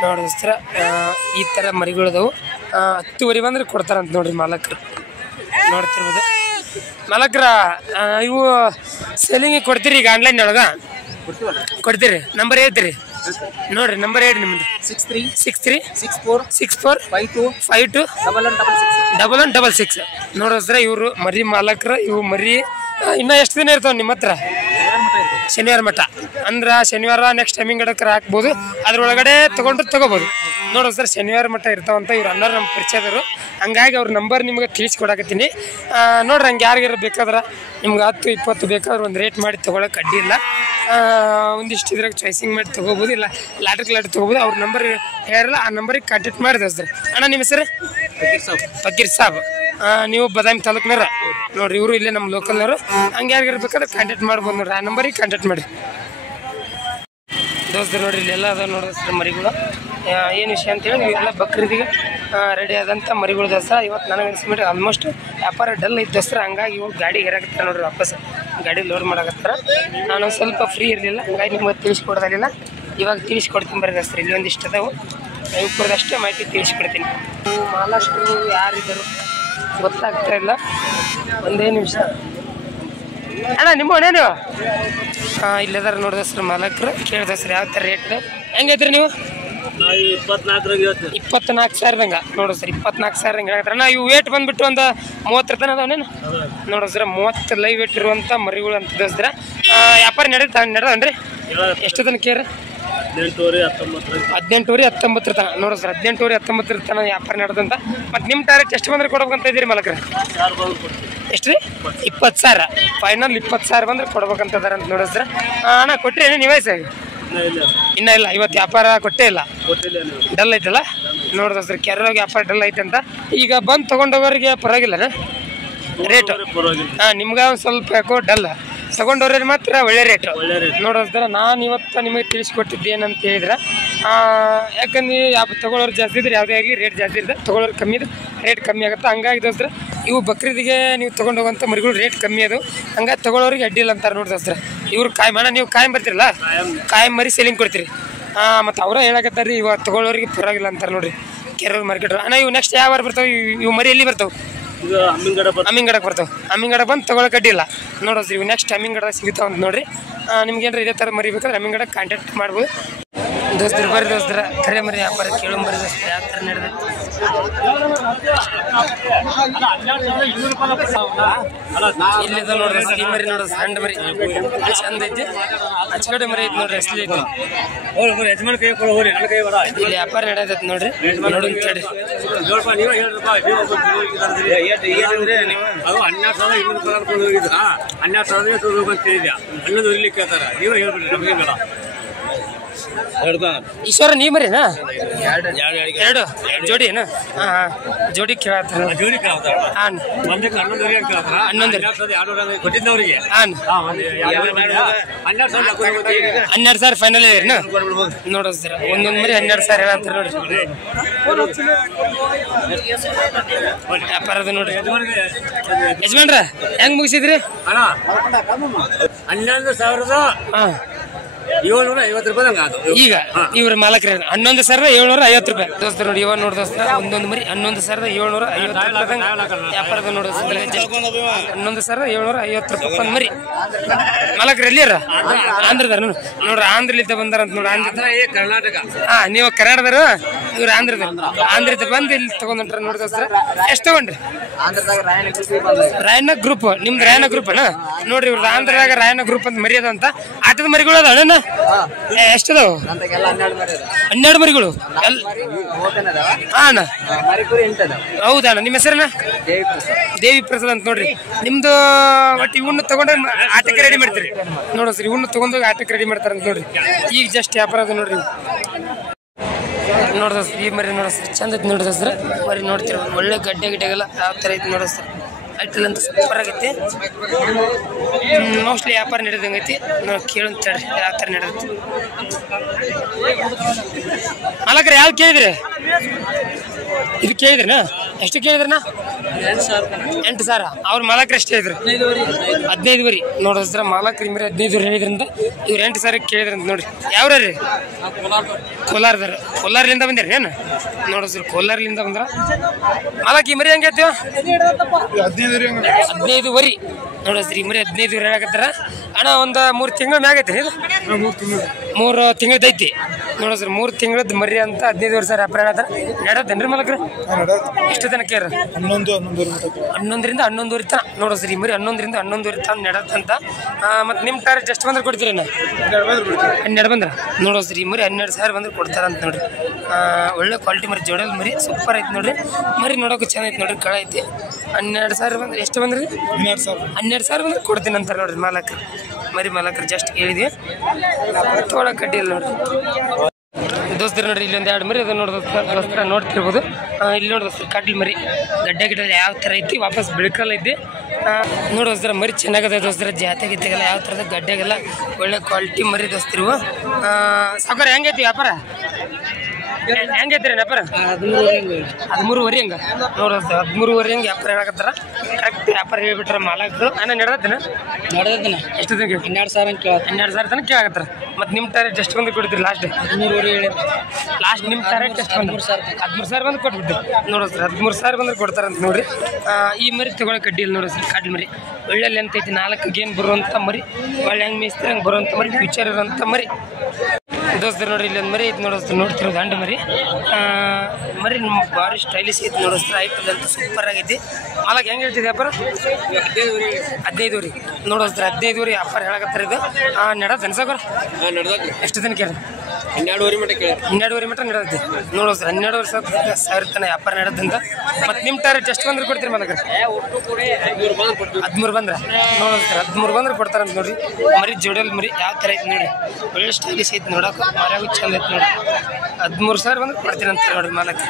ನೋಡಿಸ್ತೀರ ಈ ಥರ ಮರಿಗಳದವು. 10,000 ಬಂದ್ರೆ ಕೊಡ್ತಾರಂತ ನೋಡ್ರಿ ಮಾಲಕರು. ನೋಡ್ತಿರ್ಬೋದು ಮಾಲಕ್ರ. ಇವು ಸೆಲ್ಲಿಂಗಿಗೆ ಕೊಡ್ತೀರಿ ಈಗ ಆನ್ಲೈನ್ ಒಳಗೆ ಕೊಡ್ತೀರಿ? ನಂಬರ್ ಹೇಳ್ತೀರಿ ನೋಡ್ರಿ. ನಂಬರ್ ಹೇಳಿ ನಿಮ್ಮದು. 6364 52 1166 ನೋಡಿದ್ರೆ. ಇವರು ಮರಿ ಮಾಲಕ್ರ. ಇವು ಮರಿ ಇನ್ನೂ ಎಷ್ಟು ದಿನ ಇರ್ತಾವೆ ನಿಮ್ಮ ಹತ್ರ? ಶನಿವಾರ ಮಠ ಅಂದ್ರೆ ಶನಿವಾರ ನೆಕ್ಸ್ಟ್ ಟೈಮಿಂಗ್ ಗಡಕ್ರ ಹಾಕ್ಬೋದು. ಅದ್ರೊಳಗಡೆ ತೊಗೋಬೋದು ನೋಡೋದು ಸರ್. ಶನಿವಾರ ಮಠ ಇರ್ತಾವಂತ. ಇವ್ರು ಅನ್ನೋರು ನಮ್ಮ ಪರಿಚಯದರು. ಹಂಗಾಗಿ ಅವ್ರ ನಂಬರ್ ನಿಮ್ಗೆ ತಿಳಿಸ್ಕೊಡಕತ್ತೀನಿ ನೋಡ್ರಿ. ಹಂಗೆ ಯಾರಿಗಾರ ಬೇಕಾದ್ರೆ ನಿಮ್ಗೆ 10-20 ಬೇಕಾದ್ರೆ ಒಂದು ರೇಟ್ ಮಾಡಿ ತೊಗೊಳಕ್ಕೆ ಅಡ್ಡಿ ಇಲ್ಲ. ಒಂದಿಷ್ಟು ಇದ್ರಾಗ ಚಾಯ್ಸಿಂಗ್ ಮಾಡಿ ತೊಗೋಬೋದು. ಇಲ್ಲ ಲಾಟ್ರಿಗೆ ತೊಗೋಬೋದು. ಅವ್ರ ನಂಬರ್ ಹೇಳಿರಲ್ಲ, ಆ ನಂಬರಿಗೆ ಕಾಂಟ್ಯಾಕ್ಟ್ ಮಾಡಿ ದೋಸ್ತಾರೆ. ಅಣ್ಣ ನಿಮ್ಮ ಹೆಸರು? ಫಕೀರ್ ಸಾಬ್. ನೀವು ಬದಾಮಿ ತಾಲೂಕಿನವ್ರ ನೋಡ್ರಿ. ಇವರು ಇಲ್ಲೇ ನಮ್ಮ ಲೋಕಲ್ನವರು. ಹಂಗೆ ಯಾರಿಗಾರ ಬೇಕಾದ್ರೆ ಕಾಂಟ್ಯಾಕ್ಟ್ ಮಾಡ್ಬೋದು ನೋಡ್ರಿ. ಆ ನಂಬರಿಗೆ ಕಾಂಟ್ಯಾಕ್ಟ್ ಮಾಡಿ ದೋಸ್ತರು. ನೋಡ್ರಿ ಇಲ್ಲೆಲ್ಲ ಅದ ನೋಡಿದ್ರೆ ಮರಿಗಳು. ಏನು ವಿಷಯ ಅಂತೇಳಿ ನೀವೆಲ್ಲ ಬಕ್ರೀದಿಗೆ ರೆಡಿ ಆದಂಥ ಮರಿಗಳು ದೋಸ್ತರ. ಇವತ್ತು ನನಗೆ ಅನಿಸ್ಬಿಟ್ಟು ಆಲ್ಮೋಸ್ಟ್ ವ್ಯಾಪಾರ ಡಲ್ ಐತೆ ದೋಸ್ತರ. ಹಂಗಾಗಿ ಇವಾಗ ಗಾಡಿಗೆ ಏರಾಕತ್ತಾರೆ ನೋಡ್ರಿ. ವಾಪಸ್ ಗಾಡಿ ಲೋಡ್ ಮಾಡಕತ್ತಾರೆ. ನಾನು ಸ್ವಲ್ಪ ಫ್ರೀ ಇರಲಿಲ್ಲ, ಹಂಗಾಗಿ ನಿಮ್ಗೆ ತಿಳಿಸ್ಕೊಡ್ದಾಗಿಲ್ಲ. ಇವಾಗ ತಿಳಿಸ್ಕೊಡ್ತೀನಿ ಬರ್ರಿ ದೋಸ್ತರ. ಇಲ್ಲಿ ಒಂದಿಷ್ಟು ಅದಾವು ಇವಕ್ಕೂರ್ದು ಅಷ್ಟೇ ಮಾಹಿತಿ ತಿಳಿಸ್ಕೊಡ್ತೀನಿ. ಮಹಾರಾಷ್ಟ್ರರು ಯಾರಿದ್ದರು ಗೊತ್ತಾಗ್ತಾ ಇಲ್ಲ. ಒಂದೇ ನಿಮಿಷ ಅಣ್ಣ ನಿಮ್ಮ ಅಣ್ಣ ನೀವು ಇಲ್ಲದಾರ ನೋಡಿದ ಸರ್ ಮಾಲಕರು ಕೇಳಿದ ಸರ್ ಯಾವ ಥರ ರೇಟ್ ಹೆಂಗೈತ್ರಿ ನೀವು? 24,000 ನೋಡು ಸರ್ 24,000 ಹೇಳ್ತಾರೆ ನಾ. ಇವು ವೇಟ್ ಬಂದ್ಬಿಟ್ಟು ಒಂದು 30 ತನ ಅದಾವನೇನು ನೋಡು ಸರ್. 30 ಲೈವ್ ವೇಟ್ ಇರುವಂಥ ಮರಿಗಳು ಅಂತ ದೋಸ್ತರ ವ್ಯಾಪಾರ ನಡೆದವನ್ರಿ ಎಷ್ಟು ತನಕ ಕೇರ? 18,19 ತನ ನೋಡು ಸರ್. 18,19 ತನ ವ್ಯಾಪಾರ ನಡೆದಂತ. ಮತ್ತು ನಿಮ್ಮ ಡೈರೆಕ್ಟ್ ಎಷ್ಟು ಬಂದ್ರೆ ಕೊಡ್ಬೇಕಂತ ಇದ್ದೀರಿ ಮಾಲಕ್ರೆ? ಎಷ್ಟು ರೀ? 20,000 ಫೈನಲ್ 20,000 ಬಂದ್ರೆ ಕೊಡ್ಬೇಕಂತದಾರ ಅಂತ ನೋಡಿದ್ರೆ ಸರ್. ಅಣ್ಣ ಕೊಟ್ರಿ ಏನು ನೀವೇ ಸರ್? ಇನ್ನ ಇಲ್ಲ, ಇವತ್ತು ವ್ಯಾಪಾರ ಕೊಟ್ಟೇ ಇಲ್ಲ, ಡಲ್ ಐತಲ್ಲ ನೋಡ್ದ ಸರ್. ಕೆರೆಗೆ ವ್ಯಾಪಾರ ಡಲ್ ಐತೆ ಈಗ ಬಂದು ತೊಗೊಂಡೋಗೋರಿಗೆ ಪರವಾಗಿಲ್ಲ ರೇಟು. ನಿಮ್ಗೆ ಒಂದು ಸ್ವಲ್ಪ ಯಾಕೋ ಡಲ್, ತಗೊಂಡವ್ರಿಗೆ ಮಾತ್ರ ಒಳ್ಳೆ ರೇಟು ನೋಡೋದ್ರ. ನಾನು ಇವತ್ತು ನಿಮಗೆ ತಿಳಿಸ್ಕೊಟ್ಟಿದ್ದೆ ಏನಂತ ಹೇಳಿದ್ರೆ, ಯಾಕಂದ್ರೆ ತೊಗೊಳೋರು ಜಾಸ್ತಿ ಇದ್ರೆ ಯಾವುದೇ ಆಗಲಿ ರೇಟ್ ಜಾಸ್ತಿ ಇರ್ತದೆ, ತೊಗೊಳೋರು ಕಮ್ಮಿ ಇದೆ ರೇಟ್ ಕಮ್ಮಿ ಆಗುತ್ತೆ. ಹಂಗಾಗಿ ದೋಸ್ತ್ರ ಇವು ಬಕ್ರೀದಿಗೆ ನೀವು ತೊಗೊಂಡೋಗುವಂಥ ಮರಿಗಳು ರೇಟ್ ಕಮ್ಮಿ ಅದು, ಹಂಗಾಗಿ ತೊಗೊಳೋರಿಗೆ ಅಡ್ಡಿಲ್ಲ ಅಂತಾರೆ ನೋಡಿ ದೋಸ್ತ್ರ. ಇವ್ರು ಕಾಯಂ ಅಣ್ಣ ನೀವು ಕಾಯಂ ಬರ್ತಿರಲ್ಲ, ಕಾಯಂ ಮರಿ ಸೇಲಿಂಗ್ ಕೊಡ್ತೀರಿ. ಮತ್ತು ಅವರ ಹೇಳಕತ್ತಾರೆ ರೀ ಇವಾಗ ತೊಗೊಳೋರಿಗೆ ಪರವಾಗಿಲ್ಲ ಅಂತಾರೆ ನೋಡಿರಿ ಕೆರೆ ಮಾರ್ಕೆಟ್. ಅಣ್ಣ ಇವು ನೆಕ್ಸ್ಟ್ ಯಾವ ವಾರ ಬರ್ತಾವೆ? ಇವು ಮರಿ ಎಲ್ಲಿ ಬರ್ತಾವೆ? ಅಮ್ಮಿಂಗಡಕ್ಕೆ ಬರ್ತಾವೆ. ಅಮ್ಮಿಂಗಡ ಬಂದು ತೊಗೊಳಕ್ಕೆ ಅಡ್ಡಿಲ್ಲ ನೋಡೋದ್ರಿ. ಇವು ನೆಕ್ಸ್ಟ್ ಅಮ್ಮಿಂಗಡ ಸಿಗುತ್ತಾವ ಅಂತ ನೋಡಿರಿ. ನಿಮ್ಗೇನಾರ ಇದೇ ಥರ ಮರಿ ಬೇಕಾದ್ರೆ ಅಮ್ಮಿಂಗಡ ಕಾಂಟ್ಯಾಕ್ಟ್ ಮಾಡ್ಬೋದು ದೋಸ್ತರ. ಬರ್ರಿ ದೋಸ್ತರ, ಕರೆ ಮರಿ ವ್ಯಾಪಾರ ಕೇಳೋ ಮರಿ ದೋಸ್ತರ ಯಾವ ಥರ ನಡೆದೈತೆ. ಇಲ್ಲಿದ ನೋಡ್ರಿ ಈ ಮರಿ ನೋಡ್ರಿ, ಸಣ್ಣ ಮರಿ ಚಂದ ಐತಿ, ಅಚ್ಚಗಡೆ ಮರಿ ಐತಿ ನೋಡ್ರಿ, ಅಸಲಿ ಐತಿ. ಇಲ್ಲಿ ವ್ಯಾಪಾರ ನಡೆದೈತಿ ನೋಡ್ರಿ, ನೋಡಿ ಕೇಳ್ರಿ. ಈಶ್ವರ ನೀ ಮರಿನಾ? ಎರಡು ಜೋಡಿ ಏನ? ಜೋಡಿ ಕೇಳತ್ತಾರ. 12,000 ಫೈನಲ್ ಏನ ನೋಡೋದು ಸರ್. ಒಂದೊಂದು ಮರಿ 12,000 ಹೇಳತ್ತಾರ ನೋಡ್ರಿ. ವ್ಯಾಪಾರದ ನೋಡ್ರಿ. ಯಜಮಾನ್ರ ಹೆಂಗ್ ಮುಗಿಸಿದ್ರಿ? 11,750 ರೂಪಾಯಿ ಈಗ ಇವ್ರ ಮಾಲಕರ 11,750 ರೂಪಾಯಿ ದೋಸ್ತ ನೋಡಿ. ಇವಾಗ ನೋಡಿ ದೋಸ್ತ ಒಂದೊಂದು ಮರಿ 11,750 ವ್ಯಾಪಾರದ ನೋಡಿ. 11,750 ರೂಪಾಯಿ ಒಂದು ಮರಿ. ಮಾಲಕರು ಎಲ್ಲಿಯಾರ? ಆಂಧ್ರದಾರ ನೋಡ್ರಿ, ಆಂಧ್ರಲಿದ್ದ ಬಂದಾರ ಅಂತ ನೋಡಿ. ಕರ್ನಾಟಕ. ನೀವು ಕನ್ನಡದಾರ, ಇವ್ರು ಆಂಧ್ರದ ಬಂದು ಇಲ್ಲಿ ತಗೊಂಡ್ರ ನೋಡಿ ದೋಸ್ತರ. ಎಷ್ಟು ತಗೊಂಡ್ರಿ? ರಾಯಣ್ಣ ಗ್ರೂಪ್. ನಿಮ್ದು ರಾಯಣ್ಣ ಗ್ರೂಪ್ ಅಣ್ಣ ನೋಡ್ರಿ. ಇವ್ರದ್ದು ಆಂಧ್ರದಾಗ ರಾಯಣ್ಣ ಗ್ರೂಪ್ ಅಂತ ಮರಿ ಅದ ಅಂತ. ಆಟದ ಮರಿಗಳು ಅದ ಅಣ್ಣ ಎಷ್ಟದಾವು? 12 ಮರಿಗಳು. ಅಣ್ಣ ಹೌದಣ್ಣ. ನಿಮ್ಮ ಹೆಸರಣ್ಣ? ದೇವಿ ಪ್ರಸಾದ್ ಅಂತ ನೋಡ್ರಿ. ನಿಮ್ದು ಒಟ್ಟು ಇವನ್ನ ತಗೊಂಡ್ರೆ ಆಟಕ್ಕೆ ರೆಡಿ ಮಾಡ್ತೀರಿ ನೋಡ್ರಿ ಸರ್. ಇವನ್ನ ತಗೊಂಡೋಗಿ ಆಟಕ್ಕೆ ರೆಡಿ ಮಾಡ್ತಾರ ಅಂತ ನೋಡ್ರಿ. ಈಗ ಜಸ್ಟ್ ವ್ಯಾಪಾರ ಅದ ನೋಡ್ರಿ. ನೋಡ್ದ ಈ ಮರಿ ನೋಡಿಸ್ರಿ, ಚಂದ ಐತಿ ನೋಡಿದ ಸರ್. ಮರಿ ನೋಡ್ತೀರ ಒಳ್ಳೆ ಗಡ್ಡೆಗೆಲ್ಲ ಯಾವ ಥರ ಐತಿ ನೋಡ ಸರ್. ಐಟಲ್ ಅಂತ ಸೂಪರ್ ಆಗೈತಿ. ಮೋಸ್ಟ್ಲಿ ವ್ಯಾಪಾರ ನಡೆದಂಗೆ ಐತಿ. ನಾವು ಕೇಳಂತ ಹೇಳ್ರಿ ಯಾವ ಥರ ನಡೆದೈತಿ. ಮಾಲಕರು ಯಾವ್ದು ಕೇಳಿದ್ರಿ? ಇದು ಕೇಳಿದ್ರಿನಾ? ಎಷ್ಟು ಕೇಳಿದ್ರಣ್ಣ? 8,000. ಅವ್ರ ಮಾಲಕರು ಎಷ್ಟು ಹೇಳಿದ್ರು? 15,000 ನೋಡಿದ್ರ. ಮಾಲಕರು ಮರಿ 15,000 ಹೇಳಿದ್ರಂತ. ಇವ್ರು 8,000 ಕೇಳಿದ್ರಂತ ನೋಡ್ರಿ. ಯಾವ್ರ ರೀ? ಕೋಲಾರದಾರ. ಕೋಲಾರಲಿಂದ ಬಂದಿರಿ ಏನು ನೋಡಿಸ್ರಿ? ಕೋಲಾರಲಿಂದ ಬಂದ್ರ ಮಾಲಕ್ ಈ ಮರಿ ಹೆಂಗೈತಿ? 15,000 ನೋಡಿಸ್ರಿ. ಈ ಮರಿ 15,000 ಹೇಳಕತ್ತಾರ ಅಣ್ಣ. ಒಂದು 3 ತಿಂಗಳ ಮ್ಯಾಗ ಐತಿ ಇದು. 3 ತಿಂಗಳದೈತಿ ನೋಡಿಸ್ರಿ. 3 ತಿಂಗಳದ ಮರಿ ಅಂತ 15,000 ವ್ಯಾಪಾರ ಹೇಳತ್ತಾರ. ನಡೆದೇನ್ರಿ ಮಾಲಕ್ರ? ಎಷ್ಟು ತನಕ ಕೇರ? 11ರಿಂದ 11:30 ತನ ನೋಡಿಸ್ರಿ. ಈ ಮರಿ 11ರಿಂದ 11:30 ತನ ನಡೆದಂತ. ಮತ್ತು ನಿಮ್ಮ ಟಾರ್ಗೆಟ್ ಎಷ್ಟು ಬಂದ್ರೆ ಕೊಡ್ತೀರಿ? 12 ಬಂದ್ರ ನೋಡಿಸ್ರಿ. ಈ ಮರಿ 12,000 ಬಂದ್ರೆ ಕೊಡ್ತಾರಂತ ನೋಡ್ರಿ. ಒಳ್ಳೆ ಕ್ವಾಲಿಟಿ ಮರಿ, ಜೋಡಲ್ ಮರಿ ಸೂಪರ್ ಐತಿ ನೋಡ್ರಿ. ಮರಿ ನೋಡೋಕೆ ಚೆನ್ನಾಗೈತಿ ನೋಡ್ರಿ. ಕಳ ಐತಿ. 12,000 ಬಂದ್ರೆ ಎಷ್ಟು ಬಂದ್ರಿ? 12,000 ಬಂದ್ರೆ ಕೊಡ್ತೀನಿ ಅಂತಾರೆ ನೋಡ್ರಿ ಮಾಲಕರು. ಮರಿ ಮಾಲಕರು ಜಸ್ಟ್ ಕೇಳಿದ್ವಿ, ತೊಗೊಳಕ್ಕೆ ಕಡ್ಡಿಲ್ಲ ನೋಡ್ರಿ ದೋಸ್ತರು. ನೋಡ್ರಿ ಇಲ್ಲೊಂದು 2 ಮರಿ ಅದು ನೋಡೋದಕ್ಕೋಸ್ಕರ ನೋಡ್ತಿರ್ಬೋದು. ಇಲ್ಲಿ ನೋಡೋದು ಕಡ್ಲಿ ಮರಿ ಗಡ್ಡೆ ಯಾವ ಥರ ಐತಿ, ವಾಪಸ್ ಬೆಳಕಲ್ಲ ಐತಿ ನೋಡೋಸ್ತರ. ಮರಿ ಚೆನ್ನಾಗದ ದೋಸ್ತರ. ಜಾತಿ ಗೀತೆಗೆಲ್ಲ ಯಾವ ಥರದ ಗಡ್ಡೆಗೆಲ್ಲ ಒಳ್ಳೆ ಕ್ವಾಲಿಟಿ ಮರಿ ದೋಸ್ತಿರುವ. ಸಾವುಕಾರ ಹೆಂಗೈತಿ ವ್ಯಾಪಾರ? ಹೆಂಗೈತ್ರಿ ವ್ಯಾಪಾರ 13 ಹಂಗ ನೋಡ 13 ಹಂಗೆ ವ್ಯಾಪಾರ ಹೇಳಕತ್ತಾರ ಕರೆಕ್ಟ್ ವ್ಯಾಪಾರ ಹೇಳ್ಬಿಟ್ರ ಮಾಲಕರು ನಡೆದತ್ತನ ಎಷ್ಟು ದಿನ 12,000 ತನಕ ಕೇಳಾಕತ್ತಾರ ಮತ್ತೆ ನಿಮ್ಮ ಟಾರ್ಗೆಟ್ ಎಷ್ಟು ಬಂದು ಕೊಡ್ತೀರಿ ಲಾಸ್ಟ್ 13,500 ಲಾಸ್ಟ್ ನಿಮ್ಮ ಟಾರ್ಗೆಟ್ ಎಷ್ಟು ಬಂದು 13,000 ಬಂದು ಕೊಟ್ಬಿಟ್ಟು ನೋಡೋ ಸರ್ 13,000 ಬಂದ್ರೆ ಕೊಡ್ತಾರಂತ ನೋಡ್ರಿ ಈ ಮರಿ ತಗೊಳಕ್ಕೆ ಅಡ್ಡಿ ಇಲ್ಲ ನೋಡೋ ಸರ್ ಕಾಡ್ಲಿ ಮರಿ ಒಳ್ಳೆ ಲೆಂತ್ ಐತಿ 4 ಗೇನ್ ಬರುವಂಥ ಮರಿ ಒಳ್ಳೆ ಹೆಂಗೆ ಮೇಯಿಸ್ತಾರೆ ಹಂಗೆ ಬರುವಂಥ ಮರಿ ಫ್ಯೂಚರ್ ಇರೋಂಥ ಮರಿ ದೋಸ್ತರು ನೋಡ್ರಿ ಇಲ್ಲೊಂದು ಮರಿ ಐತೆ ನೋಡೋಸ್ತಾರೆ ನೋಡ್ತಿರೋದು ಗಂಡು ಮರಿ ಮರಿ ಭಾರಿ ಸ್ಟೈಲಿಶ್ ಐತಿ ನೋಡೋಸ್ತಾರೆ ಐಟಲ್ ಅಂತ ಸೂಪರ್ ಆಗೈತಿ ಮಾಲಕ್ ಹೆಂಗೆ ಹೇಳ್ತಿದೆ ವ್ಯಾಪಾರ 15 ನೋಡೋಸ್ತಾರೆ 15 ವ್ಯಾಪಾರ ಹೇಳಕತ್ತಾರೆ ಇದು ನಡೆದ ಅನ್ಸೋರ ಎಷ್ಟು ದಿನ ಕೇಳಿ 12 ಮಟ್ಟ ನಡೆದೈತಿ ನೋಡೋಸ್ತಾರೆ 12,000 ತನಕ ವ್ಯಾಪಾರ ನಡೆದಂತ ಮತ್ತು ನಿಮ್ಮ ಟಾರ್ಗೆಟ್ ಎಷ್ಟು ಬಂದ್ರೆ ಕೊಡ್ತೀರಿ ಮಾಲಕ 13 ಬಂದ್ರೆ ನೋಡೋಸ್ತಾರೆ 13 ಬಂದ್ರೆ ಕೊಡ್ತಾರಂತ ನೋಡ್ರಿ ಮರಿ ಜೋಡಿಯಲ್ಲಿ ಮರಿ ಯಾವ ಥರ ಐತಿ ನೋಡಿ ಒಳ್ಳೆ ಸ್ಟೈಲಿಶ್ ಐತಿ ನೋಡೋಕೆ ಮರ್ಯಾಗೂ ಚಂದ ಐತಿ ನೋಡಿ 13,000 ಬಂದ್ರೆ ಕೊಡ್ತೀನಿ ಅಂತ ನೋಡ್ರಿ ಮಾಲಕ್ಕೆ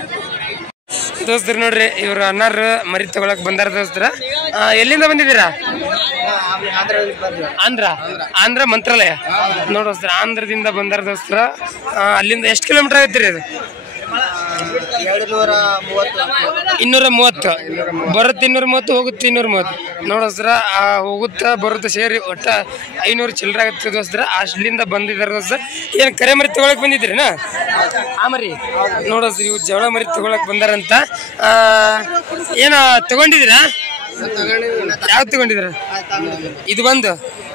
ದೋಸ್ತರು ನೋಡ್ರಿ ಇವರು ಅನ್ನಾರು ಮರಿ ತಗೊಳಕ್ ಬಂದಾರ ದೋಸ್ತರ ಎಲ್ಲಿಂದ ಬಂದಿದ್ದೀರಾ ಆಂಧ್ರ ಮಂತ್ರಾಲಯ ನೋಡೋಸ್ತರ ಆಂಧ್ರದಿಂದ ಬಂದಾರ ದೋಸ್ತರ ಅಲ್ಲಿಂದ ಎಷ್ಟು ಕಿಲೋಮೀಟರ್ ಆಗತ್ತೀರಿ ಅದು 230 ಬರುತ್ತೆ 230 ಹೋಗುತ್ತೆ 230 ನೋಡೋಸ್ರ ಹೋಗುತ್ತಾ ಬರುತ್ತೆ ಸೇರಿ ಒಟ್ಟ 500 ಚಿಲ್ಲರೆ ಆಗುತ್ತೆ ದೋಸ್ತರ ಅಲ್ಲಿಂದ ಬಂದಿದ್ದಾರೆ ದೋಸ್ತ ಏನು ಕರೆ ಮರಿ ತಗೊಳಕ್ ಬಂದಿದ್ದೀರಿನಾ ಆ ಮರಿ ನೋಡೋಸ್ರಿ ಇವು ಜವಳ ಮರಿ ತಗೊಳಕ್ ಬಂದಾರಂತ ಏನ ತಗೊಂಡಿದ್ದೀರಾ ಯಾವ್ದು ತಗೊಂಡಿದ್ದೀರ ಇದು ಬಂದು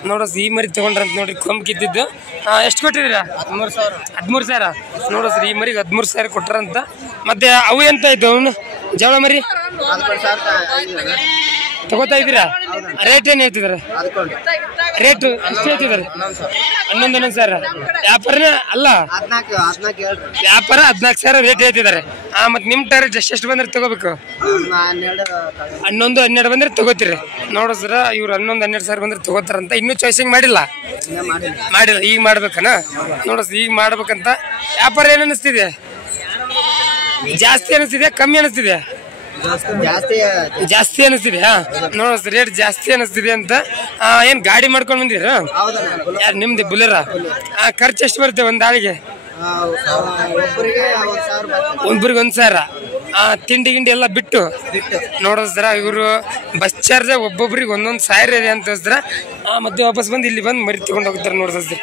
ನೋಡೋಸ್ ಈ ಮರಿ ತಗೊಂಡ್ರಂತ ನೋಡ್ರಿ ಕೊಂಬ್ ಕಿತ್ತಿದ್ದು ಎಷ್ಟು ಕೊಟ್ಟಿದ್ದೀರಾ 13,000 ನೋಡೋಸ್ರಿ ಈ ಮರಿಗೆ 13,000 ಕೊಟ್ಟಾರಂತ ಮತ್ತೆ ಅವು ಎಂತ ಆಯ್ತು ಅವನು ಜವಳ ಮರಿ ತಗೋತಾ ಇದ್ದೀರಾ ರೇಟ್ ಏನು ಹೇಳ್ತಿದಾರೆ ರೇಟು ಎಷ್ಟು ಹೇಳ್ತಿದ್ದಾರೆ 11,000 ವ್ಯಾಪಾರನೇ ಅಲ್ಲ ವ್ಯಾಪಾರ 14,000 ರೇಟ್ ಹೇಳ್ತಿದ್ದಾರೆ ಮತ್ತೆ ನಿಮ್ಮ ಟಾರ್ಗೆಟ್ ಎಷ್ಟು ಬಂದ್ರೆ ತಗೋಬೇಕು 11-12 ಬಂದ್ರೆ ತಗೋತೀರಿ ನೋಡೋಸ್ರ ಇವ್ರು 11-12,000 ಬಂದ್ರೆ ತಗೋತಾರಂತ ಇನ್ನೂ ಚಾಯ್ಸಿಂಗ್ ಮಾಡಿಲ್ಲ ಈಗ ಮಾಡ್ಬೇಕನ ನೋಡೋಸ್ ಈಗ ಮಾಡ್ಬೇಕಂತ ವ್ಯಾಪಾರ ಏನು ಅನಿಸ್ತಿದೆ ಜಾಸ್ತಿ ಅನಿಸ್ತಿದೆ ಕಮ್ಮಿ ಅನಿಸ್ತಿದೆ ಜಾಸ್ತಿ ಅನಿಸ್ತಿದೆ ನೋಡೋಸ್ ರೇಟ್ ಜಾಸ್ತಿ ಅನಿಸ್ತಿದೆ ಅಂತ ಏನ್ ಗಾಡಿ ಮಾಡ್ಕೊಂಡ್ ಬಂದಿರ ಯಾರು ನಿಮ್ದು ಬುಲೆರ ಖರ್ಚು ಎಷ್ಟು ಬರುತ್ತೆ ಒಂದ್ ಆಳಿಗೆ ಒಬ್ಬರಿಗೆ 1,000 ತಿಂಡಿ ಗಿಂಡಿ ಎಲ್ಲ ಬಿಟ್ಟು ನೋಡೋಸ್ರ ಇವರು ಬಸ್ ಚಾರ್ಜ್ ಒಬ್ಬೊಬ್ರಿಗೆ 1,000 ಇದೆ ಅಂತ ಮತ್ತೆ ವಾಪಸ್ ಬಂದು ಇಲ್ಲಿ ಬಂದು ಮರಿ ತಗೊಂಡು ಹೋಗ್ತಾರೆ ನೋಡೋಸ್ರಿ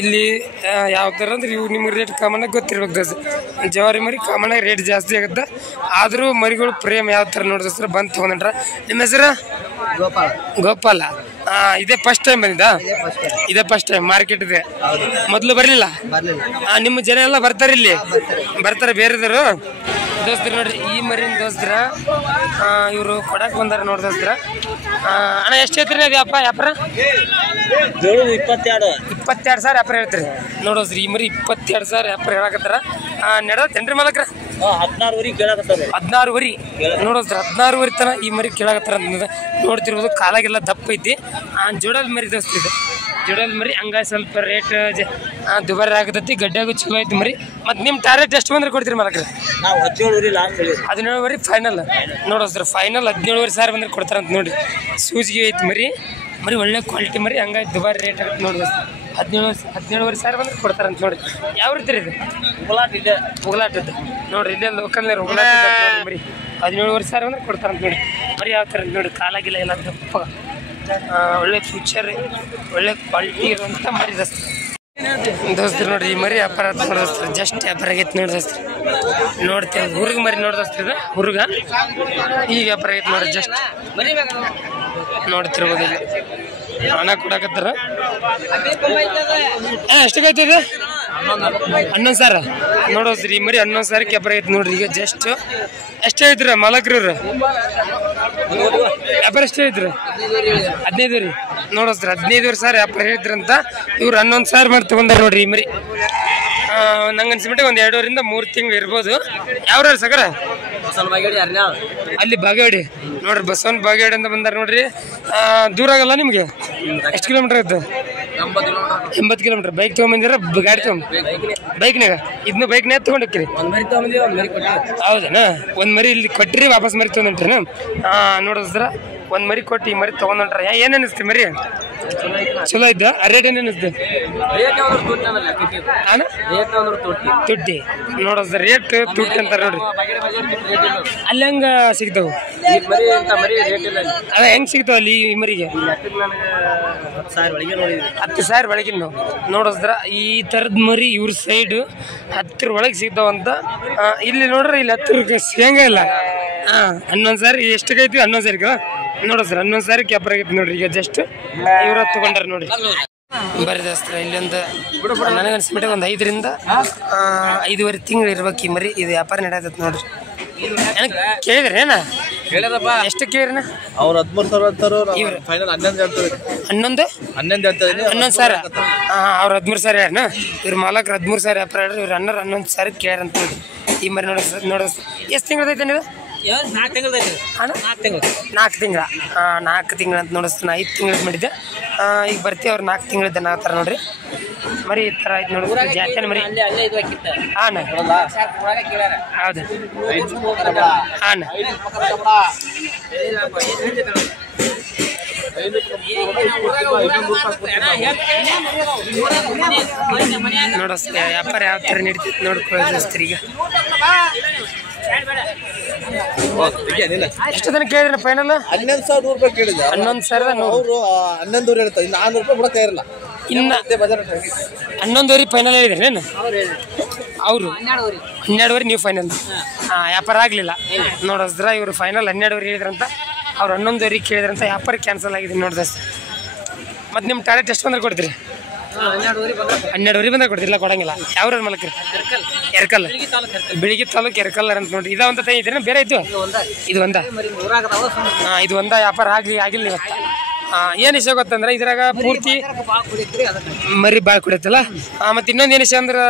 ಇಲ್ಲಿ ಯಾವ ಥರ ಅಂದ್ರೆ ಇವು ನಿಮ್ಗೆ ರೇಟ್ ಕಾಮನಾಗಿ ಗೊತ್ತಿರ್ಬೇಕು ದೋಸ್ತ ಜವಾರಿ ಮರಿ ಕಾಮನಾಗಿ ರೇಟ್ ಜಾಸ್ತಿ ಆಗುತ್ತೆ ಆದರೂ ಮರಿಗಳು ಪ್ರೇಮ್ ಯಾವ ಥರ ನೋಡಿದ್ರೆ ಬಂದು ತೊಗೊಂಡ್ರ ನಿಮ್ಮ ಹೆಸರು ಗೋಪಾಲ ಇದೇ ಫಸ್ಟ್ ಟೈಮ್ ಬಂದಿದ್ದ ಇದೇ ಫಸ್ಟ್ ಟೈಮ್ ಮಾರ್ಕೆಟ್ ಇದೆ ಮೊದಲು ಬರಲಿಲ್ಲ ನಿಮ್ಮ ಜನ ಎಲ್ಲ ಬರ್ತಾರೆ ಇಲ್ಲಿ ಬರ್ತಾರೆ ಬೇರೆದವರು ದೋಸ್ತರು ನೋಡ್ರಿ ಈ ಮರಿನ ದೋಸ್ತರ ಇವರು ಕೊಡಕ್ಕೆ ಬಂದಾರ ನೋಡಿ ದೋಸ್ತರ ಅಣ್ಣ ಎಷ್ಟು ಹೇಳ್ತೀರಿ ಅದು ವ್ಯಾಪಾರ 22,000 ವ್ಯಾಪಾರ ಹೇಳ್ತೀರಿ ನೋಡೋಸ್ರಿ ಈ ಮರಿ 22,000 ವ್ಯಾಪಾರ ಹೇಳಕತ್ತಾರ ನಡೆದತ್ತೇನ್ರಿ ಮಾಲಕ್ರ 16 ನೋಡೋಸ್ರಿ 16 ತನ ಈ ಮರಿ ಕೇಳಕತ್ತಾರ ನೋಡ್ತಿರ್ಬೋದು ಕಾಲಾಗೆಲ್ಲ ದಪ್ಪ ಐತಿ ಜೋಡಲ್ ಮರಿ ದೋಸ್ತಿ ಇದು ಜೋಡಲ್ ಮರಿ ಹಂಗಾಗಿ ಸ್ವಲ್ಪ ರೇಟ್ ದುಬಾರಿ ಆಗತೈತಿ ಗಡ್ಡೆಗೂ ಚಲೋ ಐತಿ ಮರಿ ಮತ್ತೆ ನಿಮ್ಮ ಟಾರ್ಗೆಟ್ ಎಷ್ಟು ಬಂದ್ರೆ ಕೊಡ್ತೀರಿ ಮಾಲಕ್ರ 17 ಫೈನಲ್ ನೋಡೋಸ್ರಿ ಫೈನಲ್ 17,000 ಬಂದ್ರೆ ಕೊಡ್ತಾರಂತ ನೋಡಿ ಸೂಜಿಗೆ ಐತಿ ಮರಿ ಒಳ್ಳೆ ಕ್ವಾಲಿಟಿ ಮರಿ ಹಂಗಾಗಿ ದುಬಾರಿ ರೇಟ್ ಆಗುತ್ತೆ ನೋಡಿ 17,000 ಬಂದ್ರೆ ಕೊಡ್ತಾರಂತ ನೋಡಿ ಯಾವ ರೀತಿ ಇದು ಉಗಲಾಟದ್ದು ನೋಡ್ರಿ ಇಲ್ಲೇ ಲೋಕಲ್ ಮರಿ 17,000 ಬಂದ್ರೆ ಕೊಡ್ತಾರಂತ ನೋಡಿ ಮರಿ ಯಾವ ಥರ ನೋಡಿ ಕಾಲಾಗಿಲ್ಲ ಎಲ್ಲ ದಪ್ಪ ಒಳ್ಳೆ ಫ್ಯೂಚರ್ ಒಳ್ಳೆ ಕ್ವಾಲಿಟಿ ಇರುವಂಥ ಮರಿ ದೋಸ್ತರು ನೋಡ್ರಿ ಈ ಮರಿ ವ್ಯಾಪಾರ ನೋಡಿದ್ರೆ ಜಸ್ಟ್ ವ್ಯಾಪಾರ ಆಗೈತೆ ನೋಡಿ ದೋಸ್ತ್ರಿ ನೋಡ್ತೇವೆ ಹುರ್ಗ ಮರಿ ನೋಡಿದ್ರೆ ಹುರ್ಗ ಈಗ ವ್ಯಾಪಾರ ಆಗೈತೆ ನೋಡ್ರಿ ಜಸ್ಟ್ ನೋಡ್ತಿರ್ಬೋದು ಇಲ್ಲಿ ಹಣ ಕೊಡಕತ್ತಾರ ಎಷ್ಟಕ್ಕೈತಿದೆ 11,000 ನೋಡೋದ್ರಿ ಈ ಮರಿ 11,000 ವ್ಯಾಪಾರ ಆಗೈತೆ ನೋಡ್ರಿ ಈಗ ಜಸ್ಟ್ ಎಷ್ಟು ಹೇಳಿದ್ರ ಮಾಲಕ್ರು ವ್ಯಾಪಾರ ಎಷ್ಟು ಹೇಳಿದ್ರು 15 ನೋಡೋಸ್ರಿ 15,000 ವ್ಯಾಪಾರ ಹೇಳಿದ್ರಂತ ಇವ್ರು 11,000 ಮಾಡಿ ತಗೊಂಡಾರ ನೋಡ್ರಿ ಈ ಮರಿ ನಂಗೆ ಅನ್ಸ್ಬಿಟ್ಟೆ ಒಂದು 2-3 ತಿಂಗಳು ಇರ್ಬೋದು ಯಾವ್ರ ಸಗರ ಅಲ್ಲಿ ಬಾಗೇವಾಡಿ ನೋಡ್ರಿ ಬಸವನ್ ಬಾಗೇವಾಡಿ ಅಂತ ಬಂದಾರ ನೋಡ್ರಿ ದೂರ ಆಗಲ್ಲ ನಿಮ್ಗೆ ಎಷ್ಟು ಕಿಲೋಮೀಟರ್ ಆಯ್ತು 80 ಕಿಲೋಮೀಟರ್ ಬೈಕ್ ತಗೊಂಬಂದಿರ ಗಾಡಿ ತಗೊಂಡ್ ಬೈಕ್ನಾಗ ಇದನ್ನ ಬೈಕ್ನಾಗ ತಗೊಂಡೋಗ್ರಿ ಹೌದಾ ಒಂದ್ ಮರಿ ಇಲ್ಲಿ ಕೊಟ್ಟಿರಿ ವಾಪಸ್ ಮರಿ ತಗೊಂಡ್ರಿ ನೋಡಿದ್ರ ಒಂದ್ ಮರಿ ಕೊಟ್ಟು ಈ ಮರಿ ತಗೊಂಡ್ರ ಏನ್ ಅನಿಸ್ತಿ ಮರಿ ಚಲೋ ಇದ್ದ ರೇಟ್ ಏನೇನು ಇದ್ದ ತುಟ್ಟಿ ನೋಡೋದು ರೇಟ್ ತುಟ್ಟಿ ಅಂತಾರೆ ನೋಡ್ರಿ ಅಲ್ಲಿ ಹೆಂಗ ಸಿಗ್ತಾವ ಅದ ಹೆಂಗ್ ಸಿಗ್ತಾವ ಅಲ್ಲಿ ಈ ಮರಿಗೆ 10,000 ಒಳಗಿನ ನೋಡಿದ್ರ ಈ ತರದ ಮರಿ ಇವ್ರ ಸೈಡ್ 10 ಒಳಗೆ ಸಿಗ್ತಾವಂತ ಇಲ್ಲಿ ನೋಡ್ರಿ ಇಲ್ಲಿ 10 ಸಿಗಂಗ ಇಲ್ಲ 11,000 ಎಷ್ಟಕ್ಕೈತಿ 11,000 ನೋಡ್ರಿ 11,000 ವ್ಯಾಪಾರ ಆಗೈತಿ ನೋಡ್ರಿ ಈಗ ಜಸ್ಟ್ ಇವ್ರ ತಗೊಂಡಾರ ನೋಡ್ರಿ ಬರಿದಸ್ತ್ರ ಇಲ್ಲೊಂದು ನನಗನ್ಸ್ಬಿಟ್ಟೆ ಒಂದು 5ರಿಂದ 5.5 ತಿಂಗಳು ಇರ್ಬೇಕು ಈ ಮರಿ ಇದು ವ್ಯಾಪಾರ ನಡೆಯತೈತಿ ನೋಡ್ರಿ ಕೇಳಿದ್ರಿ ಏನ ಎಷ್ಟು ಕೇಳಿನ ಅವ್ರು 13,000 ಫೈನಲ್ 11,000 ಅವ್ರು 13,000 ಯಾರನ ಇವ್ರ ಮಾಲಕ್ 13,000 ವ್ಯಾಪಾರ ಹೇಳ್ರಿ ಇವ್ರ ಅಣ್ಣರು 11,000 ಕೇಳ್ಯಾರ ಅಂತ ನೋಡ್ರಿ ಈ ಮರಿ ನೋಡ ಎಷ್ಟು ತಿಂಗಳದೈತೆ ನೀವು 4 ತಿಂಗಳ 4 ತಿಂಗಳ ಅಂತ ನೋಡಿಸ್ತಾನೆ 5 ತಿಂಗಳದ್ದು ಮಾಡಿದ್ದೆ ಈಗ ಬರ್ತೀವಿ ಅವ್ರು 4 ತಿಂಗಳದ್ದು ನಾತರ ನೋಡ್ರಿ ಮರಿ ಈ ಥರ ಆಯ್ತು ನೋಡಿದ್ರೆ ಜಾಸ್ತಿ ಮರಿ ಹಾಂ ಹೌದು ಹಾಂ ನೋಡಸ್ ವ್ಯಾಪಾರ ಯಾವ ಥರ ನಡೀತೈತೆ ನೋಡ್ಕೊಳ್ಳೋದು ಈಗ ಎಷ್ಟು ತನಕ ಕೇಳಿದ್ರಿ ಫೈನಲ್ 11,000 ರೂಪಾಯಿ ಕೇಳಿದ್ದೆ 11,000 ಅವರು 11,000 ಹೇಳ್ತಾರೆ 400 ರೂಪಾಯಿ ಬಿಡಕ್ಕೆ ಇರಲ್ಲ ಇನ್ನ 11,000 ಫೈನಲ್ ಹೇಳಿದ್ರಿ ಏನು ಅವರು 12,000 ನೀವು ಫೈನಲ್ ವ್ಯಾಪಾರ ಆಗಲಿಲ್ಲ ನೋಡಿದ್ರ ಇವರು ಫೈನಲ್ 12,000 ಹೇಳಿದ್ರಂತ ಅವ್ರು 11,000 ಕೇಳಿದ್ರಂತ ವ್ಯಾಪಾರ ಕ್ಯಾನ್ಸಲ್ ಆಗಿದೆ ನೋಡಿದ ಮತ್ತು ನಿಮ್ಮ ಟಾರ್ಗೆಟ್ ಎಷ್ಟು ಬಂದ್ರೆ ಕೊಡ್ತೀರಿ 12,000 ಬಂದಾಗ ಕೊಡ್ತಿಲ್ಲ ಕೊಡಂಗಿಲ್ಲ ಯಾವ್ರ ಮಲಕ್ರಿ ಎರ್ಕಲ್ ಬೆಳಿಗ್ಗೆ ತಾಲೂಕು ಎರ್ಕಲ್ಲರ್ ಅಂತ ನೋಡ್ರಿ ಇದ ಒಂದ ಇದ್ರೇನ ಬೇರೆ ಇತ್ತು ಇದು ಒಂದ ಇದು ಒಂದ ವ್ಯಾಪಾರ ಆಗಿಲ್ಲ ಇವತ್ತು ಏನು ವಿಷಯ ಗೊತ್ತಂದ್ರೆ ಇದ್ರಾಗ ಪೂರ್ತಿ ಮರಿ ಭಾಳ ಕುಡಿಯತ್ತಲ್ಲ ಮತ್ತು ಇನ್ನೊಂದು ಏನು ವಿಷಯ ಅಂದ್ರೆ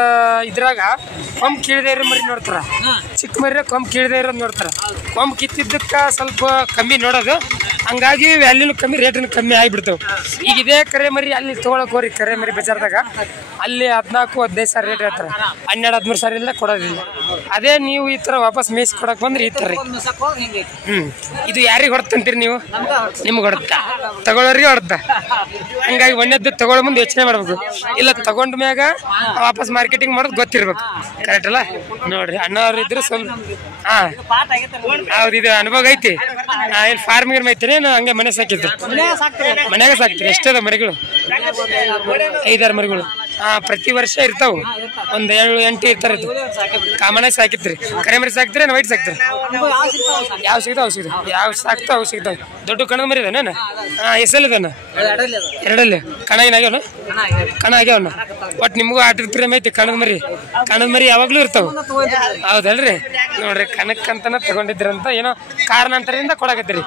ಇದ್ರಾಗ ಕೊಂಬ್ ಕೀಳದೆ ಇರೋ ಮರಿ ನೋಡ್ತಾರ ಚಿಕ್ಕ ಮರಿ ಕೊಂಬ್ ಕೀಳದೆ ಇರೋದು ನೋಡ್ತಾರ ಕೊಂಬ್ ಕಿತ್ತಿದ್ದಕ್ಕೆ ಸ್ವಲ್ಪ ಕಮ್ಮಿ ನೋಡೋದು ಹಂಗಾಗಿ ವ್ಯಾಲ್ಯೂನು ಕಮ್ಮಿ ರೇಟನ್ನು ಕಮ್ಮಿ ಆಗಿಬಿಡ್ತಾವೆ ಈಗ ಇದೇ ಕರೆ ಮರಿ ಅಲ್ಲಿ ತೊಗೊಳಕ್ ಹೋರಿ ಕರೆ ಮರಿ ಬಜಾರ್ದಾಗ ಅಲ್ಲಿ 14-15 ರೇಟ್ ಹೇಳ್ತಾರೆ 12-13 ಇಲ್ಲ ಕೊಡೋದಿಲ್ಲ ಅದೇ ನೀವು ಈ ಥರ ವಾಪಸ್ ಮೇಯ್ಸಿ ಕೊಡಕ್ಕೆ ಬಂದ್ರೆ ಈ ಥರ ಇದು ಯಾರಿಗೆ ಹೊಡ್ತಂತೀರಿ ನೀವು ನಿಮ್ಗೆ ಹೊಡ್ತಾ ತಗೊಳ್ಳೋರಿಗೆ ಹೊಡ್ತಾ ಹಂಗಾಗಿ ಒಂದೇದ್ದು ತಗೊಳ್ಳೋ ಮುಂದೆ ಯೋಚನೆ ಮಾಡ್ಬೇಕು ಇಲ್ಲ ತಗೊಂಡ ಮ್ಯಾಗ ವಾಪಸ್ ಮಾರ್ಕೆಟಿಂಗ್ ಮಾಡೋದು ಗೊತ್ತಿರ್ಬೇಕು ಕರೆಕ್ಟ್ ಅಲ್ಲ ನೋಡ್ರಿ ಅಣ್ಣವ್ರು ಇದ್ರು ಸ್ವಲ್ಪ ಹೌದು ಇದು ಅನುಭವ ಐತಿ ಏನು ಫಾರ್ಮಿಗೆ ಐತಿ ಹಂಗೆ ಮನೆ ಸಾಕಿದ್ರು ಮನ್ಯಾಗ ಸಾಕ್ತಿರಿ ಎಷ್ಟದ ಮರಿಗಳು 5-6 ಮರಿಗಳು ಪ್ರತಿ ವರ್ಷ ಇರ್ತಾವು ಒಂದು 7-8 ಇರ್ತಾರೆ ಕಾಮನಾಗಿ ಸಾಕಿತ್ರಿ ಕರೆ ಮರಿ ಸಾಕ್ತಿರಿ ವೈಟ್ ಸಾಕ್ತಿರಿ ಯಾವ ಸಿಗ್ತಾವ ಸಿಗ್ತಾವ ಯಾವ ಸಾಕ್ತಾವ ಅವು ಸಿಗ್ತಾವ ದೊಡ್ಡ ಕಣದ ಮರಿ ಇದಾನ ಎಸಲಿದಾನ 2 ಕಣಾಗಿನಾಗ್ಯವನ ಕಣ ಆಗ್ಯಾವನ ಒಟ್ಟು ನಿಮಗೂ ಆಟದ ಪ್ರೇಮ ಐತಿ ಕಣದ ಮರಿ ಯಾವಾಗ್ಲೂ ಇರ್ತಾವ ಹೌದಲ್ರಿ ನೋಡ್ರಿ ಕಣಕ್ಕಂತನ ತಗೊಂಡಿದ್ರಂತ ಏನೋ ಕಾರಣಾಂತರದಿಂದ ಕೊಡಕತ್ತೀರಿ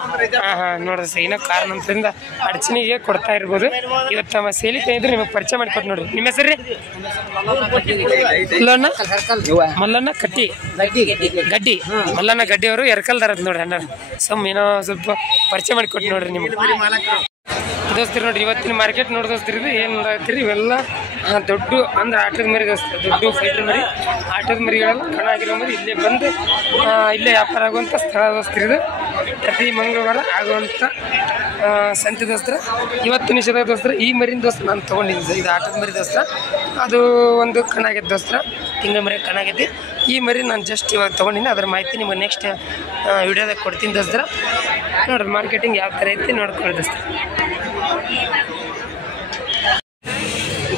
ನೋಡ್ರಿ ಏನೋ ಕಾರಣಾಂತರದಿಂದ ಅಡಚಣಿಗೆ ಕೊಡ್ತಾ ಇರ್ಬೋದು ಇವತ್ತು ನಮ್ಮ ಸೇಲಿ ಕೈ ಇದ್ರೆ ನಿಮಗೆ ಪರಿಚಯ ಮಾಡಿಕೊಟ್ಟು ನೋಡ್ರಿ ನಿಮ್ಮ ಹೆಸರು ಮಲ್ಲಣ್ಣ ಕಟ್ಟಿ ಗಡ್ಡಿ ಮಲ್ಲಣ್ಣ ಗಡ್ಡಿ ಅವರು ಎರ್ಕಲ್ದಾರದ್ ನೋಡ್ರಿ ಅಣ್ಣ ಏನೋ ಸ್ವಲ್ಪ ಪರಿಚಯ ಮಾಡಿಕೊಟ್ಟು ನೋಡ್ರಿ ನಿಮ್ಗೆ ದೋಸ್ತಿರಿ ನೋಡ್ರಿ ಇವತ್ತಿನ ಮಾರ್ಕೆಟ್ ನೋಡಿದೋಸ್ತಿರಿ ಏನು ನೋಡತ್ತೀರಿ ಇವೆಲ್ಲ ದೊಡ್ಡ ಅಂದ್ರೆ ಆಟದ ಮರಿ ದೋಸ್ತಿರಿ ದೊಡ್ಡ ಫೈಟರ್ ಮರಿ ಆಟದ ಮರಿಗಳೆಲ್ಲ ಕಣ ಆಗಿರೋ ಮರಿ ಇಲ್ಲೇ ಬಂದು ಇಲ್ಲೇ ವ್ಯಾಪಾರ ಆಗುವಂಥ ಸ್ಥಳ ದೋಸ್ತಿರಿದು ಪ್ರತಿ ಮಂಗಳವಾರ ಆಗುವಂಥ ಸಂತೆ ದೋಸ್ತರ ಇವತ್ತು ನಿಷೇಧ ದೋಸ್ತರ ಈ ಮರಿನ ದೋಸ್ತ ನಾನು ತೊಗೊಂಡಿದ್ದೆ ಇದು ಆಟದ ಮರಿ ದೋಸ್ತ ಅದು ಒಂದು ಕಣ ಆಗೈತೆ ದೋಸ್ತರ ತಿಂಗಳ ಮರಿ ಕಣ ಆಗೈತಿ ಈ ಮರಿ ನಾನು ಜಸ್ಟ್ ಇವಾಗ ತೊಗೊಂಡಿನಿ ಅದರ ಮಾಹಿತಿ ನಿಮಗೆ ನೆಕ್ಸ್ಟ್ ವಿಡಿಯೋದಾಗ ಕೊಡ್ತೀನಿ ದೋಸ್ತರ ನೋಡ್ರಿ ಮಾರ್ಕೆಟಿಂಗ್ ಯಾವ ಥರ ಐತಿ ನೋಡ್ಕೊಳ್ಳಿ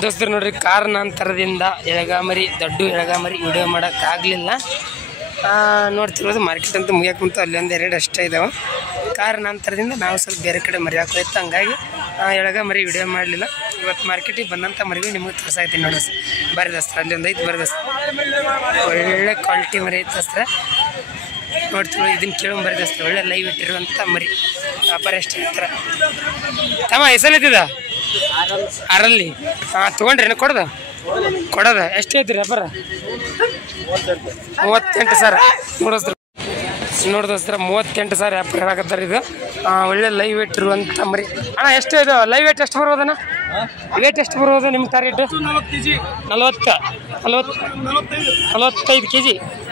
ದೋಸ್ತರು ನೋಡ್ರಿ ಕಾರಣಾಂತರದಿಂದ ಎಳಗಾಮರಿ ದೊಡ್ಡ ಎಳಗಾಮರಿ ವಿಡಿಯೋ ಮಾಡೋಕ್ಕಾಗಲಿಲ್ಲ ನೋಡ್ತಿರೋದು ಮಾರ್ಕೆಟ್ ಅಂತ ಮುಗಿಯಕ್ಕೆ ಕುಂತು ಅಲ್ಲಿ 1-2 ಅಷ್ಟೇ ಇದ್ದಾವೆ ಕಾರಣಾಂತರದಿಂದ ನಾವು ಸ್ವಲ್ಪ ಬೇರೆ ಕಡೆ ಮರಿ ಹಾಕೋಯ್ತು ಹಂಗಾಗಿ ಎಳಗಾಮರಿ ವಿಡಿಯೋ ಮಾಡಲಿಲ್ಲ ಇವತ್ತು ಮಾರ್ಕೆಟಿಗೆ ಬಂದಂಥ ಮರಿಗಳು ನಿಮಗೆ ತೋರಿಸಾಗ್ತೀನಿ ನೋಡಿ ಬರೀ ದಸ್ತ್ರ ಅಲ್ಲಿ ಒಂದು ಐತೆ ಬರೀ ದಸ್ತ್ರ ಒಳ್ಳೆ ಕ್ವಾಲಿಟಿ ಮರಿ ಐತೆ ದಸ್ತ್ರ ನೋಡ್ತೀವಿ ಇದನ್ನು ಕೇಳೋ ಬರೀ ದಸ್ತ್ರ ಒಳ್ಳೆ ಲೈವ್ ಇಟ್ಟಿರುವಂಥ ಮರಿ ವ್ಯಾಪಾರ ಎಷ್ಟು ಹೇಳ್ತಾರೆ ತಮ್ಮ ಹೆಸರಿದ್ದ ಅರಲ್ಲಿ ತೊಗೊಂಡ್ರಿ ಕೊಡೋದ ಎಷ್ಟು ಐತ್ರಿ ವ್ಯಾಪಾರ 38,000 ನೋಡಿದೋಸ್ತರ 38,000 ವ್ಯಾಪಾರ ಆಗತ್ತಾರೆ ಇದು ಒಳ್ಳೆ ಲೈವ್ ವೇಟ್ ಇರುವಂಥ ಮರಿ ಅಣ್ಣ ಎಷ್ಟು ಇದು ಲೈವ್ ವೇಟ್ ಎಷ್ಟು ಬರ್ಬೋದಣ್ಣ ವೇಟ್ ಎಷ್ಟು ಬರ್ಬೋದು ನಿಮ್ಮ ಟಾರ್ಗೆಟ್ 45 kg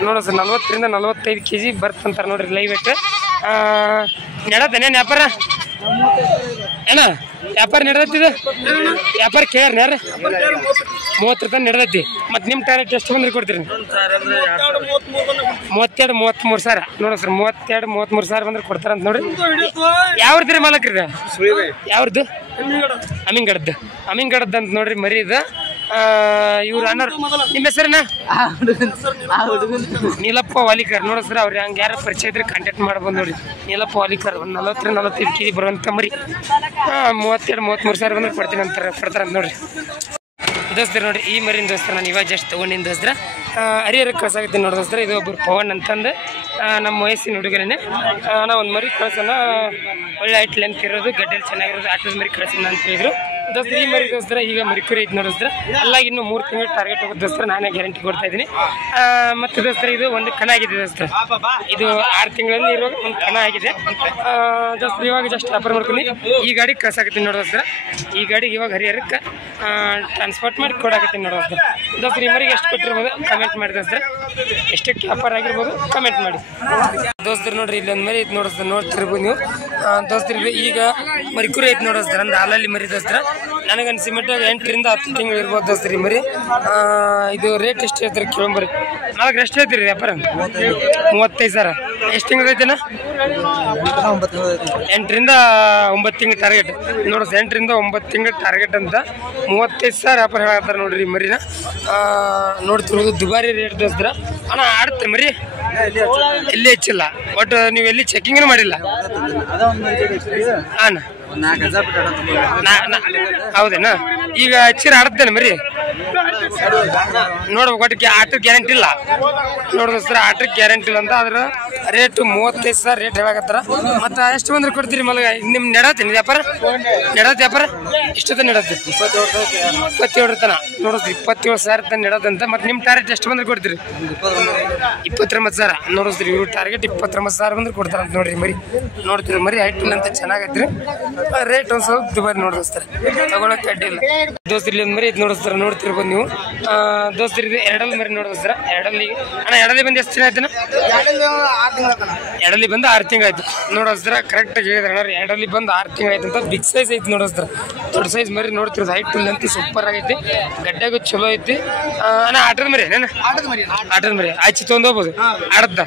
ನೋಡೋ ಸರ್ 40ರಿಂದ 45 kg ಬರ್ತಂತಾರೆ ನೋಡ್ರಿ ಲೈವ್ ವೇಟ್ ನೆಡತ್ತೇನೇನು ವ್ಯಾಪಾರ ಅಣ್ಣ ವ್ಯಾಪಾರ ನಡೆದತ್ತಿದೆ ವ್ಯಾಪಾರ ಕೇಳ್ರಿ ಯಾರು 30 ರೂಪಾಯಿ ನಡೆದೈತಿ ಮತ್ತು ನಿಮ್ಮ ಟಾರ್ಗೆಟ್ ಎಷ್ಟು ಬಂದ್ರೆ ಕೊಡ್ತೀರಿ 32-33 ಸಾವಿರ ನೋಡ್ರಿ ಸರ್ 32-33 ಸಾವಿರ ಬಂದ್ರೆ ಕೊಡ್ತಾರಂತ ನೋಡ್ರಿ ಯಾವ್ರದ್ರಿ ಮಾಲಕ್ರಿ ಯಾವ್ದು ಅಮೀನ್ಗಡದ್ದು ಅಂತ ನೋಡ್ರಿ ಮರಿ ಇದು ಇವ್ರು ಅಣ್ಣರು ನಿಮ್ಮ ಹೆಸರನ್ನ ನೀಲಪ್ಪ ವಾಲಿಕರ್ ನೋಡ ಸರ್ ಅವ್ರು ಹಂಗೆ ಯಾರು ಪರಿಚಯ ಇದ್ರೆ ಕಾಂಟ್ಯಾಕ್ಟ್ ಮಾಡ್ಬೋದು ನೋಡಿ ನೀಲಪ್ಪ ವಾಲಿಕರ್ ಒಂದು 40-45 ಕೆಜಿ ಬರುವಂಥ ಮರಿ 32-33 ಸಾವಿರ ಬಂದ್ರೆ ಕೊಡ್ತೀನಿ ಅಂತಾರೆ ಕೊಡ್ತಾರಂತ ನೋಡ್ರಿ ದೋಸ್ತರ ನೋಡ್ರಿ ಈ ಮರಿನ ದೋಸ್ತರ ನಾನು ಇವಾಗ ಜಸ್ಟ್ ತೊಗೊಂಡಿನ ದೋಸ್ತರ ಹರಿಹರಕ್ಕೆ ಕಳ್ಸಾಗತ್ತೀನಿ ನೋಡಿ ದೋಸ್ತರ ಇದು ಒಬ್ಬರು ಪವನ್ ಅಂತಂದು ನಮ್ಮ ವಯಸ್ಸಿನ ಹುಡುಗರೇನೆ ನಾ ಒಂದು ಮರಿ ಕಳ್ಸೋಣ ಒಳ್ಳೆ ಹೈಟ್ ಲೆಂತ್ ಇರೋದು ಗಡ್ಡೆಲಿ ಚೆನ್ನಾಗಿರೋದು ಆಟದ ಮರಿ ಕಳ್ಸೋಣ ಅಂತ ಹೇಳಿದ್ರು ದೋಸ್ತರ ಈ ಮರಿ ದೋಸ್ತರ ಈಗ ಮರಿಕುರಿ ಐತೆ ನೋಡಿಸ್ರ ಅಲ್ಲಾಗ ಇನ್ನೂ 3 ತಿಂಗಳು ಟಾರ್ಗೆಟ್ ಹೋಗೋದು ದೋಸ್ತರ ನಾನೇ ಗ್ಯಾರಂಟಿ ಕೊಡ್ತಾ ಇದ್ದೀನಿ ಮತ್ತು ದೋಸ್ತರ ಇದು ಒಂದು ಕಣ ಆಗಿದೆ ದೋಸ್ತರ ಇದು 6 ತಿಂಗಳಲ್ಲಿ ಇರುವಾಗ ಒಂದು ಕಣ ಆಗಿದೆ ದೋಸ್ತರ ಇವಾಗ ಜಸ್ಟ್ ವ್ಯಾಪಾರ ಮಾಡ್ಕೊಂಡು ಈ ಗಾಡಿಗೆ ಕಳ್ಸಾಕತ್ತೀನಿ ನೋಡಿ ದೋಸ್ತರ ಈ ಗಾಡಿಗೆ ಇವಾಗ ಹರಿಹರಕ್ಕೆ ಟ್ರಾನ್ಸ್ಪೋರ್ಟ್ ಮಾಡಿ ಕೊಡಾಕತ್ತೀನಿ ನೋಡಿ ದೋಸ್ತರ ಈ ಮರಿಗೆ ಎಷ್ಟು ಕೊಟ್ಟಿರ್ಬೋದು ಕಮೆಂಟ್ ಮಾಡಿ ದೋಸ್ತರ ಎಷ್ಟಕ್ಕೆ ವ್ಯಾಪಾರ ಆಗಿರ್ಬೋದು ಕಮೆಂಟ್ ಮಾಡಿ ದೋಸ್ತರ ನೋಡ್ರಿ ಇಲ್ಲೊಂದು ಮರಿ ಐತೆ ನೋಡಿಸ್ತಾರೆ ನೋಡ್ತಿರ್ಬೋದು ನೀವು ದೋಸ್ತರ ಈಗ ಮರಿಕುರಿ ಐತೆ ನೋಡಿಸ್ತಾರೆ ಅಂದ್ರೆ ಹಾಲಲ್ಲಿ ಮರಿ ದೋಸ್ತರ ನನಗನ್ಸಿ ಮಟ್ಟಾಗ 8-10 ತಿಂಗಳು ಇರ್ಬೋದು ದೋಸ್ತರ ಈ ಮರಿ ಇದು ರೇಟ್ ಎಷ್ಟು ಹೇಳ್ತಾರೆ ಕೇಳಂಬರಿ ನಾಲ್ಕು ಎಷ್ಟು ಹೇಳ್ತೀರಿ ವ್ಯಾಪಾರ 35 ಸಾವಿರ ಎಷ್ಟು ತಿಂಗಳು ಐತೆನಾ 8-9 ತಿಂಗಳು ಟಾರ್ಗೆಟ್ ನೋಡಿಸ್ 8-9 ತಿಂಗಳು ಟಾರ್ಗೆಟ್ ಅಂತ 35 ಸಾವಿರ ವ್ಯಾಪಾರ ಹೇಳ್ತಾರೆ ನೋಡ್ರಿ ಈ ಮರಿನ ನೋಡ್ತಿರೋದು ದುಬಾರಿ ರೇಟ್ ದೋಸ್ತರ ಅಣ್ಣ ಆಡುತ್ತೆ ಮರಿ ಎಲ್ಲಿ ಹೆಚ್ಚಿಲ್ಲ ಬಟ್ ನೀವು ಎಲ್ಲಿ ಚೆಕಿಂಗ್ ಮಾಡಿಲ್ಲ ಅಣ್ಣ ಹೌದೇನಾ ಈಗ ಹಚ್ಚಿರ ಆಡುತ್ತೇನೆ ಮರಿ ನೋಡ್ಬೇಕು ಒಟ್ಟಿಗೆ ಆಟಕ್ಕೆ ಗ್ಯಾರಂಟಿ ಇಲ್ಲ ನೋಡಿದ್ರ ಆಟಕ್ಕೆ ಗ್ಯಾರಂಟಿ ಇಲ್ಲ ಅಂತ ಅದ್ರ ರೇಟು 35 ಸಾವಿರ ರೇಟ್ ಹೇಳಕತ್ತಾರ ಮತ್ತು ಎಷ್ಟು ಬಂದ್ರೆ ಕೊಡ್ತೀರಿ ಮಲಗ ನಿಮ್ಮ ನೆಡತ್ತೀನಿ ವ್ಯಾಪಾರ ವ್ಯಾಪಾರ ಎಷ್ಟೊತ್ತ ನೆಡತ್ತೆ 27 ತನ ನೋಡಿದ್ರಿ 27 ಸಾವಿರ ತನ ನೆಡೋದಂತ ಮತ್ತು ನಿಮ್ಮ ಟಾರ್ಗೆಟ್ ಎಷ್ಟು ಬಂದ್ರೆ ಕೊಡ್ತೀರಿ 29 ಸಾವಿರ ನೋಡಿದ್ರಿ ಇವ್ರು ಟಾರ್ಗೆಟ್ 29 ಸಾವಿರ ಬಂದ್ರೆ ಕೊಡ್ತಾರಂತ ನೋಡ್ರಿ ಮರಿ ನೋಡ್ತೀರಿ ಮರಿ ಹೈಟ್ ಇಲ್ಲ ಅಂತ ಚೆನ್ನಾಗೈತ್ರಿ ರೇಟ್ ಒಂದು ಸ್ವಲ್ಪ ದುಬಾರಿ ನೋಡಿಸ್ತಾರೆ ತಗೊಳಕ್ಕೆ ಅಡ್ಡಿಲ್ಲ ದೋಸ್ತರ ಇಲ್ಲಿ ಒಂದು ಮರಿ ಇದು ನೋಡಿಸ್ತಾರೆ ನೋಡ್ತಿರ್ಬೋದು ನೀವು ದೋಸ್ತರ ಇದು ಎರಡಲ್ಲಿ ಮರಿ ನೋಡಿಸ್ತಾರ ಎರಡಲ್ಲಿಗೆ ಅಣ್ಣ ಎರಡಲ್ಲಿ ಬಂದು ಎಷ್ಟು ದಿನ ಆಯ್ತು ಎರಡಲ್ಲಿ ಬಂದು 6 ತಿಂಗಳು ಆಯ್ತು ನೋಡಿಸ್ತಾರ ಕರೆಕ್ಟಾಗಿ ಹೇಳಿದ್ರೆ ಅಣ್ಣ ಎರಡಲ್ಲಿ ಬಂದು 6 ತಿಂಗಳು ಆಯ್ತು ಅಂತ ಬಿಗ್ ಸೈಜ್ ಐತಿ ನೋಡಿಸ್ತಾರ ದೊಡ್ಡ ಸೈಜ್ ಮರಿ ನೋಡ್ತಿರೋದು ಹೈಟ್ ಇಲ್ಲ ಅಂತ ಸೂಪರ್ ಆಗೈತಿ ಗಡ್ಡೆಗೂ ಚಲೋ ಐತಿ ಅಣ್ಣ ಆಟದ ಮರಿ ಆಟದ ಮರಿ ಆಚೆ ತೊಗೊಂಡೋಗ್ಬೋದು ಆಡದ್ದ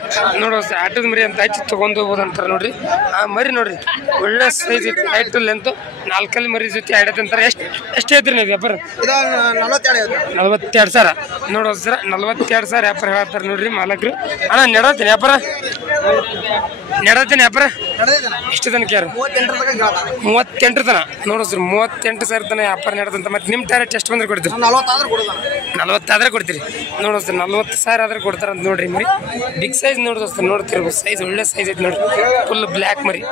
ನೋಡಿಸ್ತಾರ ಆಟದ ಮರಿ ಅಂತ ಆಚೆ ತೊಗೊಂಡೋಗ್ಬೋದು ಅಂತಾರೆ ನೋಡ್ರಿ ಆ ಮರಿ ನೋಡ್ರಿ ಒಳ್ಳೆ ಸೈಜ್ ಐತಿ ಹೈಟ್ ಇಲ್ಲ ಅಂತ 4 ಮರಿ ಜೊತೆ ಆಡತ್ತಂತಾರೆ ಎಷ್ಟು ಹೇಳ್ತೀರಿ ನೀವು ವ್ಯಾಪಾರ 42 ಸಾವಿರ ನೋಡೋಸ್ತಾರ 42 ಸಾವಿರ ವ್ಯಾಪಾರ ಹೇಳ್ತಾರೆ ನೋಡ್ರಿ ಮಾಲಕರು ಅಣ್ಣ ನೆಡತ್ತೀನಿ ವ್ಯಾಪಾರ ಎಷ್ಟು ತನಕ ಯಾರು 38 ತನ ನೋಡೋಸ್ರಿ 38 ಸಾವಿರ ತನ ವ್ಯಾಪಾರ ನೆಡದಂತ ಮತ್ತೆ ನಿಮ್ಮ ಟಾರ್ಗೆಟ್ ಎಷ್ಟು ಬಂದ್ರೆ ಕೊಡ್ತೀರಿ 40 ಆದ್ರೆ ಕೊಡ್ತೀರಿ ನೋಡೋಸ್ರಿ 40 ಸಾವಿರ ಆದ್ರೆ ಕೊಡ್ತಾರಂತ ನೋಡ್ರಿ ಮರಿ ಬಿಗ್ ಸೈಜ್ ನೋಡೋಸ್ತಾರೆ ನೋಡ್ತಿರ್ಬೋದು ಸೈಜ್ ಒಳ್ಳೆ ಸೈಜ್ ಐತಿ ನೋಡ್ರಿ ಫುಲ್ ಬ್ಲ್ಯಾಕ್ ಮರಿ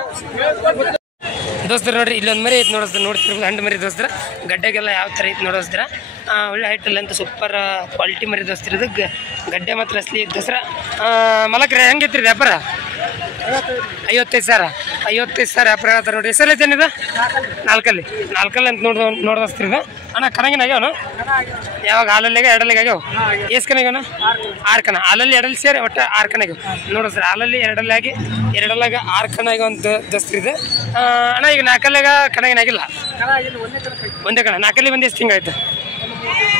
ದೋಸ್ತರ ನೋಡ್ರಿ ಇಲ್ಲೊಂದು ಮರಿ ಐತೆ ನೋಡಿಸ್ತಾರೆ ನೋಡ್ತಿರ್ಬೋದು ಹಂಡು ಮರಿ ದೋಸ್ತರ ಗಡ್ಡೆಗೆಲ್ಲ ಯಾವ ಥರ ಐತೆ ನೋಡಿಸ್ತಾರ ಒಳ್ಳೆ ಹೈಟಲ್ಲ ಅಂತ ಸೂಪರ್ ಕ್ವಾಲಿಟಿ ಮರಿ ದೋಸ್ತರ ಇದು ಗಡ್ಡೆ ಮಾತ್ರ ಅಸಲಿ ದೋಸ್ತರ ಮಲಕ್ರೆ ಹೆಂಗೈತ್ರಿ ವ್ಯಾಪಾರ 55 ಸಾವಿರ ವ್ಯಾಪಾರ ಹೇಳ್ತಾರೆ ನೋಡ್ರಿ ಹೆಸರು ಐತೇನಿದೆ 4 ಅಂತ ನೋಡೋಸ್ತೀರಿ ಇದು ಅಣ್ಣ ಕಣಗಿನ ಆಗ್ಯಾವನ ಯಾವಾಗ ಹಾಲಲ್ಲಿಗೆ ಎರಡಲ್ಲಿಗೆ ಆಗ್ಯಾವ ಎಷ್ಟು ಕಣ ಆಗ್ಯಾವನ 6 ಕಣ ಹಾಲಲ್ಲಿ ಎರಡಲ್ಲಿ ಸೇರಿ ಒಟ್ಟು 6 ಕಣ ಆಗ್ಯಾವ ನೋಡಿಸ್ರಿ ಹಾಲಲ್ಲಿ ಎರಡಲ್ಲಾಗಿ 6 ಕಣ ಆಗ್ಯಾವಂತ ದೋಸ್ತ್ರಿದೆ ಅಣ್ಣ ಈಗ 4 ಕಣಗಿನ ಆಗಿಲ್ಲ ಒಂದೇ ಕಣ 4 ಬಂದು ಎಷ್ಟು ತಿಂಗಳಾಯ್ತು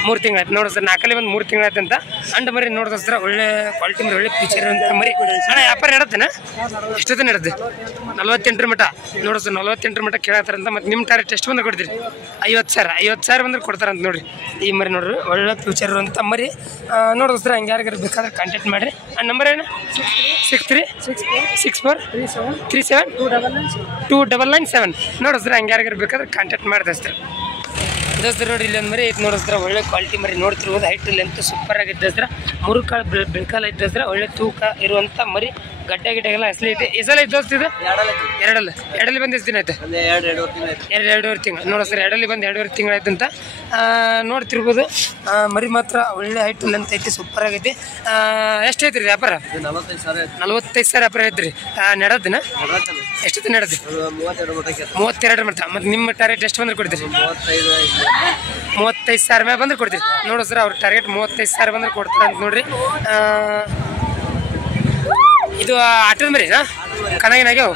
3 ತಿಂಗಳಾಯ್ತು ನೋಡಿಸ್ತಾರೆ 4 ಬಂದು 3 ತಿಂಗಳಾಯ್ತು ಅಂತ ಅಂಡ್ ಮರಿ ನೋಡಿದ್ರೆ ಒಳ್ಳೆ ಕ್ವಾಲಿಟಿ ಮರಿ ಒಳ್ಳೆ ಫೀಚರ್ ಅಂತ ಮರಿ ಅಣ್ಣ ವ್ಯಾಪಾರ ನಡತ್ತೇನೆ ಎಷ್ಟೊತ್ತ ನಡತ್ತೆ 48 ಮಟ ನೋಡಿಸ್ತಾರೆ 48 ಮಟ ಕೇಳತ್ತಾರಂತ ಮತ್ತು ನಿಮ್ಮ ಟಾರ್ಗೆಟ್ ಎಷ್ಟು ಬಂದ್ರೆ ಕೊಡ್ತೀರಿ 50 ಸಾವಿರ ಬಂದ್ರೆ ಕೊಡ್ತಾರಂತ ನೋಡ್ರಿ ಈ ಮರಿ ನೋಡ್ರಿ ಒಳ್ಳೆ ಫ್ಯೂಚರ್ ಅಂತ ಮರಿ ನೋಡಿಸ್ತಾರೆ ಹಂಗೆ ಯಾರಿಗಾರು ಬೇಕಾದ್ರೆ ಕಾಂಟ್ಯಾಕ್ಟ್ ಮಾಡಿರಿ ಆ ನಂಬರ್ ಏನು 6364372997 ನೋಡಿಸ್ತಾರೆ ಹಂಗೆ ಯಾರಿಗಾರು ಬೇಕಾದ್ರೆ ಕಾಂಟ್ಯಾಕ್ಟ್ ಮಾಡಿದಸ್ತಾರೆ ದೋಸ್ತರ ನೋಡಿ ಇಲ್ಲೊಂದು ಮರಿ ಐತೆ ನೋಡಿಸ್ತಾರೆ ಒಳ್ಳೆ ಕ್ವಾಲಿಟಿ ಮರಿ ನೋಡ್ತಿರ್ಬೋದು ಹೈಟ್ ಲೆಂತ್ ಸೂಪರ್ ಆಗೈತೆ ದೋಸ್ತರ 3 ಕಾಳು ಬೆಳ್ಕಾಲ ಐತೆ ದೋಸ್ತರ ಒಳ್ಳೆ ತೂಕ ಇರುವಂಥ ಮರಿ ಗಡ್ಡೆ ಗಿಡ್ಡೆಗೆಲ್ಲ ಹೆಸಲಿ ಐತೆ ಎಸಲ ಐತೆ ದೋಸ್ತ ಇದು ಎರಡಲ್ಲಿ ಬಂದು ಎಷ್ಟು ದಿನ ಆಯ್ತು 2.5 ತಿಂಗಳು ನೋಡಿಸ್ತಾರೆ ಎರಡಲ್ಲಿ ಬಂದು 2.5 ತಿಂಗಳು ಆಯ್ತು ಅಂತ ನೋಡ್ತಿರ್ಬೋದು ಮರಿ ಮಾತ್ರ ಒಳ್ಳೆ ಹೈಟ್ ಲೆಂತ್ ಐತಿ ಸೂಪರ್ ಆಗೈತಿ ಎಷ್ಟು ಐತ್ರಿ ವ್ಯಾಪಾರ 45 ಸಾವಿರ ವ್ಯಾಪಾರ ಐತ್ರಿ ನೆಡೋದಿನ ಎಷ್ಟೊತ್ತು ನಡೆದಿ 32 ಮಟ್ಟ ಮತ್ತು ನಿಮ್ಮ ಟಾರ್ಗೆಟ್ ಎಷ್ಟು ಬಂದ್ರೆ ಕೊಡ್ತೀರಿ 35 ಸಾವಿರ ಮೇಲೆ ಬಂದ್ರೆ ಕೊಡ್ತೀರಿ ನೋಡು ಸರ್ ಅವ್ರ ಟಾರ್ಗೆಟ್ 35 ಸಾವಿರ ಬಂದ್ರೆ ಕೊಡ್ತಾರೆ ಅಂತ ನೋಡ್ರಿ ಇದು ಆಟದ ಮರಿನಾ ಕಣಗಿನಾಗ್ಯಾವ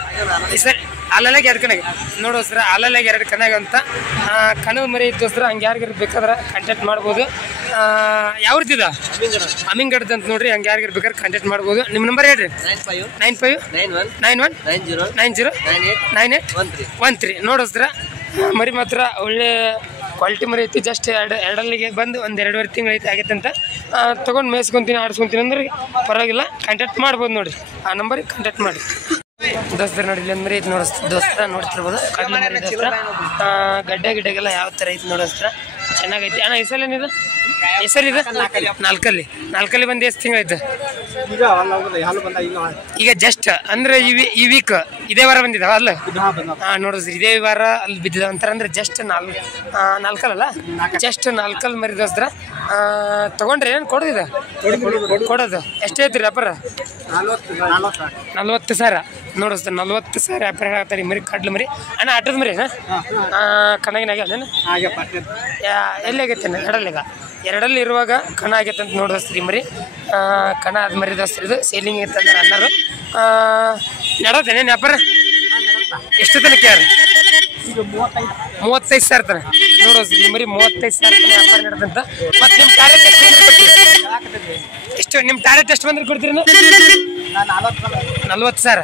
ಸರ್ ಅಲ್ಲೆಲ್ಲಾಗ 2 ಕಣಗೆ ನೋಡೋಸ್ರ ಅಲ್ಲೆಲ್ಲಾಗ 2 ಕಣಗೆ ಅಂತ ಕಣದ ಮರಿ ಇದ್ದೋಸ್ರ ಹಂಗೆ ಯಾರಿಗಾರು ಬೇಕಾದ್ರೆ ಕಾಂಟ್ಯಾಕ್ಟ್ ಮಾಡ್ಬೋದು. ಯಾವ್ದಿದ ಅಮೀನ್ಗಡ್ದ ಅಂತ ನೋಡ್ರಿ, ಹಂಗೆ ಯಾರಿಗಾರು ಬೇಕಾದ್ರೆ ಕಾಂಟ್ಯಾಕ್ಟ್ ಮಾಡ್ಬೋದು. ನಿಮ್ಮ ನಂಬರ್ ಹೇಳ್ರಿ 9591909813 ನೋಡೋಸ್ರ ಮರಿ ಮಾತ್ರ ಒಳ್ಳೆ ಕ್ವಾಲಿಟಿ ಮರಿ ಐತಿ. ಜಸ್ಟ್ ಎರಡಲ್ಲಿಗೆ ಬಂದು 1-2.5 ತಿಂಗಳು ಐತಿ ಆಗೈತೆ ಅಂತ ತೊಗೊಂಡು ಮೇಯಿಸ್ಕೊತೀನಿ ಆಡಿಸ್ಕೊತೀನಿ ಅಂದ್ರೆ ಪರವಾಗಿಲ್ಲ, ಕಾಂಟ್ಯಾಕ್ಟ್ ಮಾಡ್ಬೋದು ನೋಡಿರಿ. ಆ ನಂಬರಿಗೆ ಕಾಂಟ್ಯಾಕ್ಟ್ ಮಾಡಿ ದೋಸ್ತರ. ನೋಡಿ ಇಲ್ಲೊಂದು ಮರಿ ಐತಿ ದೋಸ್ತರ ನೋಡ್ತಿರ್ಬೋದು. ಕಡಲೆ ಮರಿ ದೋಸ್ತರ. ಗಡ್ಡೆಗೆಲ್ಲ ಯಾವ ಥರ ಐತಿ ನೋಡೋಸ್ತರ ಚೆನ್ನಾಗೈತಿ. ಅಣ್ಣ ಹೆಸರೇನಿದೆ? ಹೆಸರಿದೆ ನಾಲ್ಕಲ್ಲಿ ಬಂದು ಎಷ್ಟು ತಿಂಗಳೈತೆ ಈಗ? ಜಸ್ಟ್ ಅಂದ್ರೆ ಈ ವೀಕ್ ಇದೇ ವಾರ ಬಂದಿದ್ದಾವ ಅಲ್ಲ? ನೋಡಿದ್ರಿ ಇದೇ ವಾರ ಅಲ್ಲಿ ಬಿದ್ದಿದ್ದಾವ ಅಂತಾರೆ. ಅಂದ್ರೆ ಜಸ್ಟ್ ನಾಲ್ಕಲ್ಲ, ಜಸ್ಟ್ 4 ಮರಿ ದೋಸ್ತರ. ತಗೊಂಡ್ರಿ ಏನು ಕೊಡೋದಿದೆ? ಕೊಡೋದು ಎಷ್ಟು ಐತ್ರಿ ವ್ಯಾಪಾರ? 40,000 ನೋಡಿಸ್ತ 40,000 ವ್ಯಾಪಾರ ಹೇಳ್ತಾರೆ ಮರಿ. ಕಡ್ಲು ಮರಿ ಅಣ್ಣ ಆಟದ ಮರಿ ಕಣಗಿನಾಗ ಎಲ್ಲಿ ಆಗೈತೇನೆ? ಎರಡಲ್ಲಿ ಇರುವಾಗ ಕಣ ಆಗೈತೆ ಅಂತ ನೋಡಿಸ್ತೀರಿ ಮರಿ. ಕಣ ಅದು ಮರಿ ದೋಸ್ತ್ರಿ. ಇದು ಸೇಲಿಂಗ್ ಐತೆ ಅಂದ್ರೆ ಅನ್ನೋರು ನಡೋದೇನೇನು ವ್ಯಾಪಾರ? ಎಷ್ಟು ತನಕ ಯಾರು? 35,000 ತನ ನೋಡೋಸ್ರಿ ಈ ಮರಿ. 35,000 ತನ ವ್ಯಾಪಾರ ನಡೆದಂತ. ಮತ್ತು ನಿಮ್ಮ ಟಾರ್ಗೆಟ್ ಎಷ್ಟು? ನಿಮ್ಮ ಟಾರ್ಗೆಟ್ ಎಷ್ಟು ಬಂದ್ರೆ ಕೊಡ್ತೀರಿ? 40,000